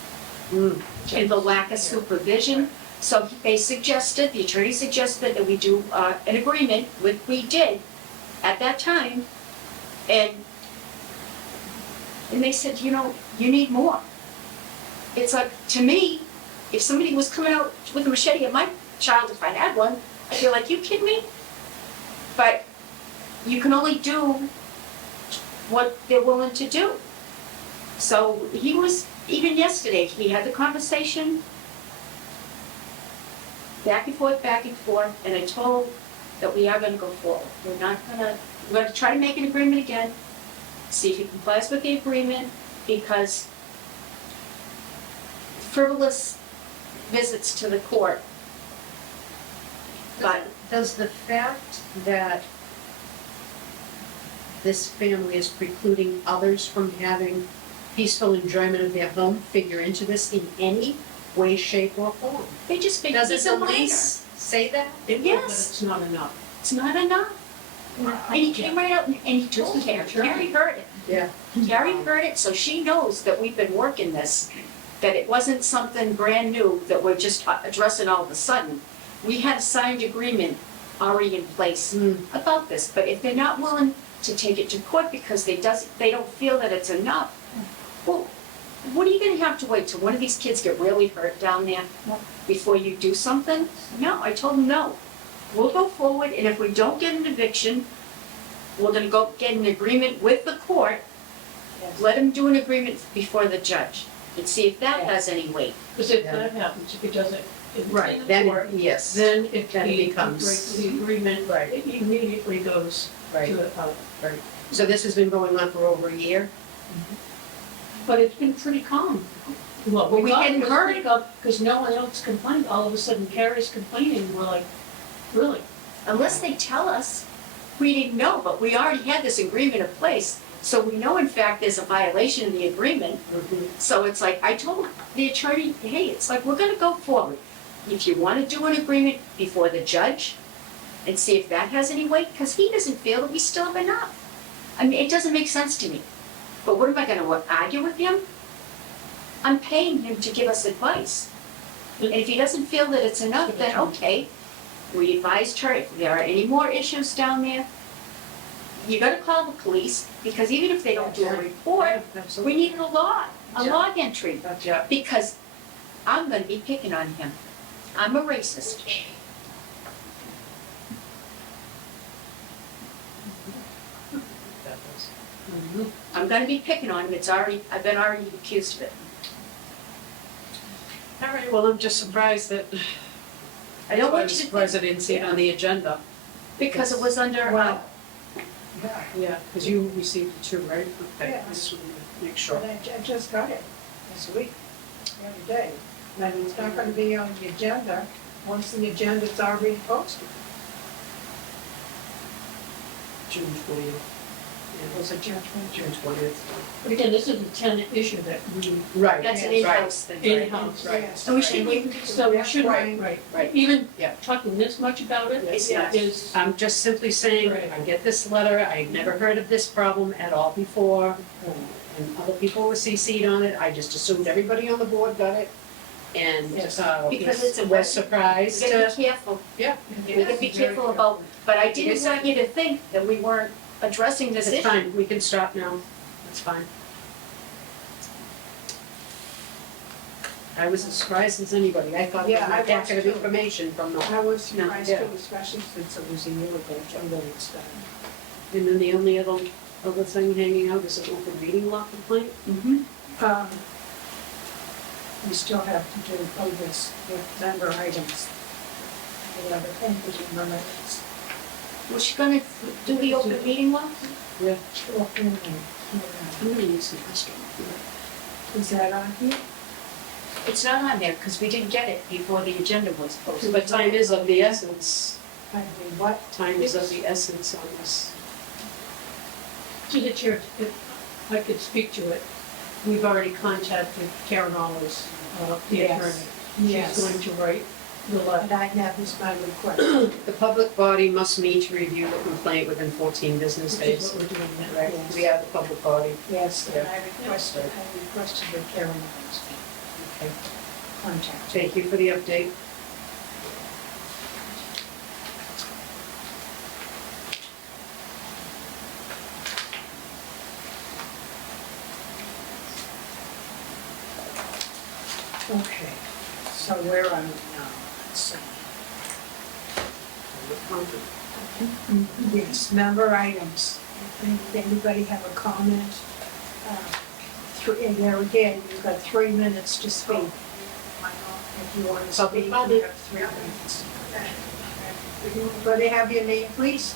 And the lack of supervision. So they suggested, the attorney suggested that we do an agreement, which we did at that time. And And they said, you know, you need more. It's like, to me, if somebody was coming out with a machete at my child, if I had one, I'd be like, you kidding me? But you can only do what they're willing to do. So he was, even yesterday, he had the conversation, back and forth, and I told him that we are gonna go forward. We're gonna try to make an agreement again, see if he complies with the agreement, because frivolous visits to the court. But Does the fact that this family is precluding others from having peaceful enjoyment of their home figure into this in any way, shape, or form? they just make Does he's it a the minor. lease say that? It would, but Yes. it's not enough. It's not enough. And he came right out and he told This is Carrie, mature. Carrie heard it. Yeah. Carrie heard it, so she knows that we've been working this, that it wasn't something brand new that we're just addressing all of a sudden. We had a signed agreement already in place about this, but if they're not willing to take it to court because they don't feel that it's enough, well, what are you gonna have to wait till one of these kids get really hurt down there before you do something? No, I told them no. We'll go forward, and if we don't get an eviction, we're gonna go get an agreement with the court, let them do an agreement before the judge, and see if that has any weight. Because if that happens, if it doesn't, if it's Right, in the then, court, yes. then if Then it he becomes- breaks the agreement, Right. it immediately goes Right. to the public. So this has been going on for over a year? But it's been pretty calm. Well, we hadn't heard it. Because no one else complained, all of a sudden Carrie's complaining, we're like, really? Unless they tell us, we didn't know, but we already had this agreement in place. So we know in fact there's a violation of the agreement. So it's like, I told the attorney, hey, it's like, we're gonna go forward. If you wanna do an agreement before the judge and see if that has any weight, because he doesn't feel that we still have enough. I mean, it doesn't make sense to me. But what am I gonna, argue with him? I'm paying him to give us advice. And if he doesn't feel that it's enough, then okay. We advised her, if there are any more issues down there, you gotta call the police, because even if they don't do a report, we need a log entry. Yeah. Because I'm gonna be picking on him. I'm a racist. I'm gonna be picking on him, I've been already accused of it. All right, well, I'm just surprised that, I don't I want was you to surprised I think, didn't see it on the agenda. because it was under, Well, Yeah, because you received it too, right? Okay, Yeah. I just wanted to make sure. And I just got it this week, the other day. And it's not gonna be on the agenda once the agenda's already posted. June 20th. Was it June June 20th. But again, this is a tenant issue that we. Right. that's an Yes, in-house thing, right? In-house, Right. yes. And we shouldn't even, So we should, Right, right, even Yeah. talking this much about it It's not. is, I'm just simply saying, Right. I get this letter, I never heard of this problem at all before, and other people were CC'd on it, I just assumed everybody on the board got it. And, Yes. Because it's a was surprised. you gotta be careful. Yeah. We gotta be careful about, but I didn't want you to think that we weren't addressing this It's issue. fine, we can stop now, it's fine. I was as surprised as anybody, I thought it Yeah, was I a was packet of too. information from the, I was surprised Yeah. too, especially since it was a year ago, that it's done. and then the only other thing hanging out is an open meeting law complaint. Mm-hmm. We still have to do progress with member items. The other thing is member items. Was she gonna do the open meeting law? Yeah. Open I'm gonna use the extra. Is that on here? It's not on there, because we didn't get it before the agenda was posted. But time is of the essence, I mean, what? time is of the essence on this. To the chair, if I could speak to it. We've already contacted Karen Allers, the Yes. attorney. Yes. She's going to write the letter. And I have this my request. The public body must meet to review the complaint within 14 business Which is days. what we're doing now. Right, Yes. we are the public body. Yes, and Yeah. I requested that Karen Allers Okay. contact. Thank you for the update. Okay, so where are we now? Let's see. Yes, member items. Anybody have a comment? And there again, you've got 3 minutes to speak. If you want to speak, you have 3 minutes. Could I have your name, please?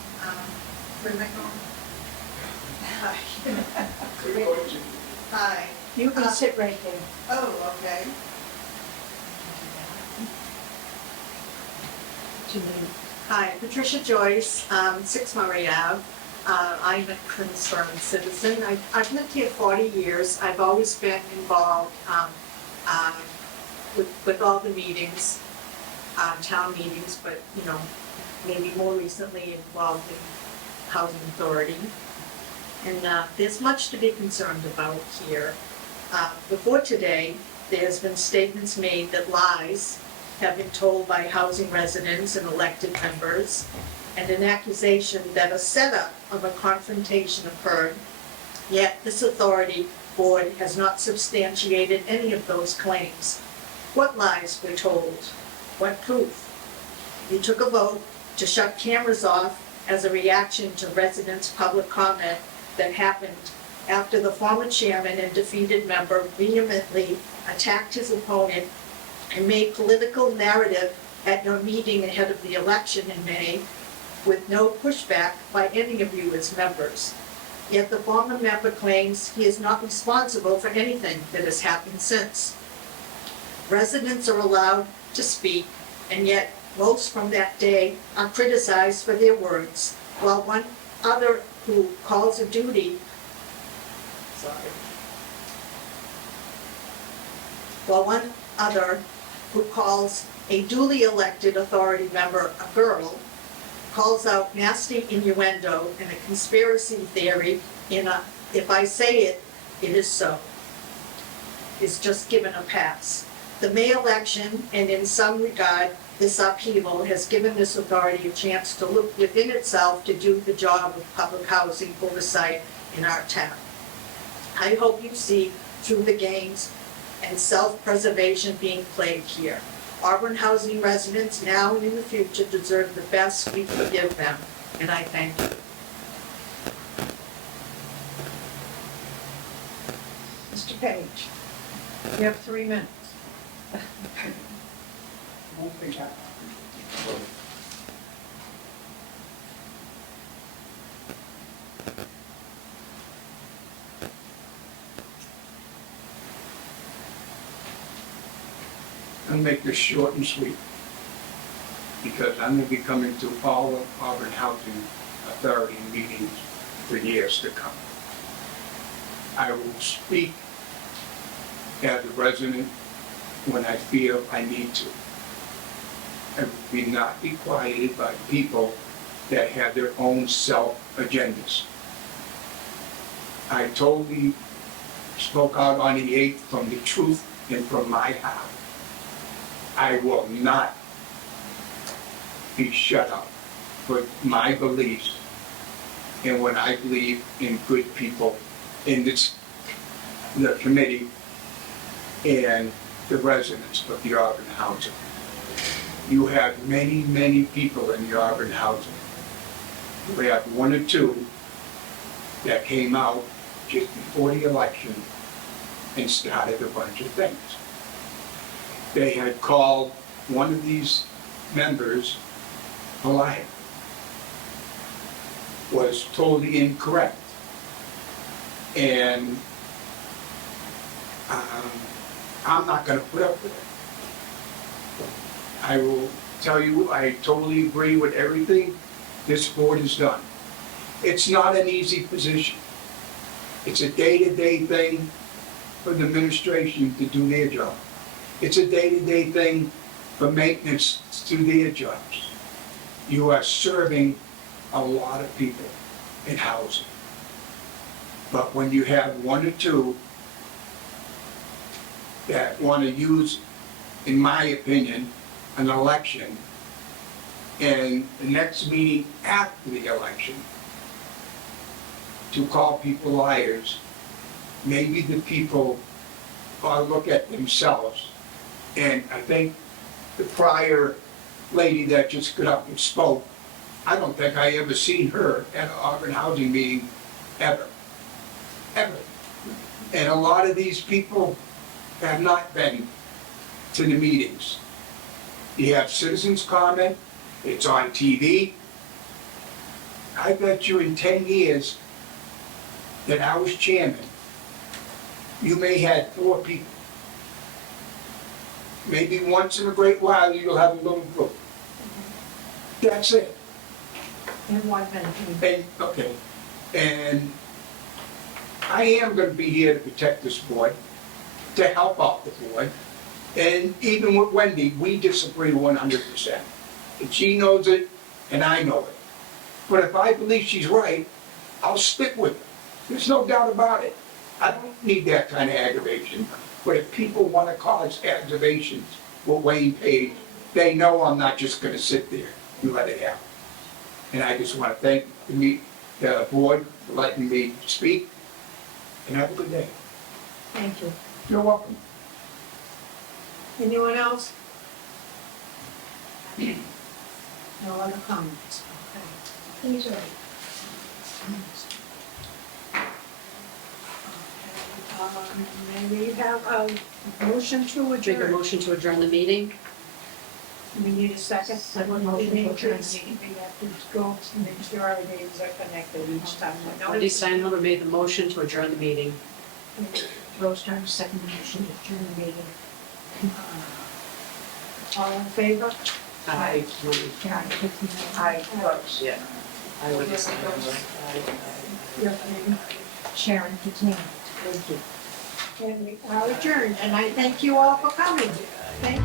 Hi. You can sit right there. Oh, okay. Hi, Patricia Joyce, 6 Murray Ave. I'm a concerned citizen. I've lived here 40 years. I've always been involved with all the meetings, town meetings, but, you know, maybe more recently involved in Housing Authority. And there's much to be concerned about here. Before today, there's been statements made that lies have been told by housing residents and elected members, and an accusation that a setup of a confrontation occurred, yet this authority board has not substantiated any of those claims. What lies were told? What proof? You took a vote to shut cameras off as a reaction to residents' public comment that happened after the former chairman and defeated member vehemently attacked his opponent and made political narrative at your meeting ahead of the election in May with no pushback by any of you as members. Yet the former member claims he is not responsible for anything that has happened since. Residents are allowed to speak, and yet most from that day are criticized for their words, while one other who calls a duty, while one other who calls a duly elected authority member a girl, calls out nasty innuendo and a conspiracy theory in a, if I say it, it is so, is just given a pass. The May election, and in some regard, this upheaval has given this authority a chance to look within itself to do the job of public housing oversight in our town. I hope you see through the games and self-preservation being played here. Auburn housing residents now and in the future deserve the best we can give them, and I thank you. Mr. Page, you have 3 minutes. I'll make this short and sweet, because I'm going to be coming to all of Auburn Housing Authority meetings for years to come. I will speak as a resident when I feel I need to. I will be not be quieted by people that have their own self-agendas. I totally spoke out on the 8th from the truth and from my heart. I will not be shut up for my beliefs and when I believe in good people in the committee and the residents of the Auburn housing. You have many, many people in the Auburn housing. We have 1 or 2 that came out just before the election and started a bunch of things. They had called one of these members a liar. Was totally incorrect. And I'm not going to put up with it. I will tell you, I totally agree with everything this board has done. It's not an easy position. It's a day-to-day thing for the administration to do their job. It's a day-to-day thing for maintenance to do their jobs. You are serving a lot of people in housing. But when you have 1 or 2 that want to use, in my opinion, an election, and the next meeting after the election to call people liars, maybe the people ought to look at themselves And I think the prior lady that just got up and spoke, I don't think I ever seen her at an Auburn housing meeting, ever. Ever. And a lot of these people have not been to the meetings. You have citizens comment, it's on TV. I bet you in 10 years that I was chairman, you may have 4 people. Maybe once in a great while, you'll have a little group. That's it. And 1 minute. And, okay, and I am gonna be here to protect this board, to help out the board. And even with Wendy, we disagree 100%. And she knows it, and I know it. But if I believe she's right, I'll stick with her. There's no doubt about it. I don't need that kind of aggravation. But if people want to cause aggravations with Wayne Page, they know I'm not just going to sit there and let it happen. And I just want to thank the board for letting me speak, and have a good day. Thank you. You're welcome. Anyone else? No other comments? Okay. Please, may we have a motion to Make a adjourn? motion to adjourn the meeting. We need a second. Second motion to adjourn. We have to go to make sure our names are connected each time. Wendy Steinlemmer made the motion to adjourn the meeting. Rose Turner, second motion to adjourn the meeting. All in favor? Aye. Karen Hickman. I, Yeah. I would just. Your name? Sharon Hickman. Thank you. And we are adjourned, and I thank you all for coming. Thank you.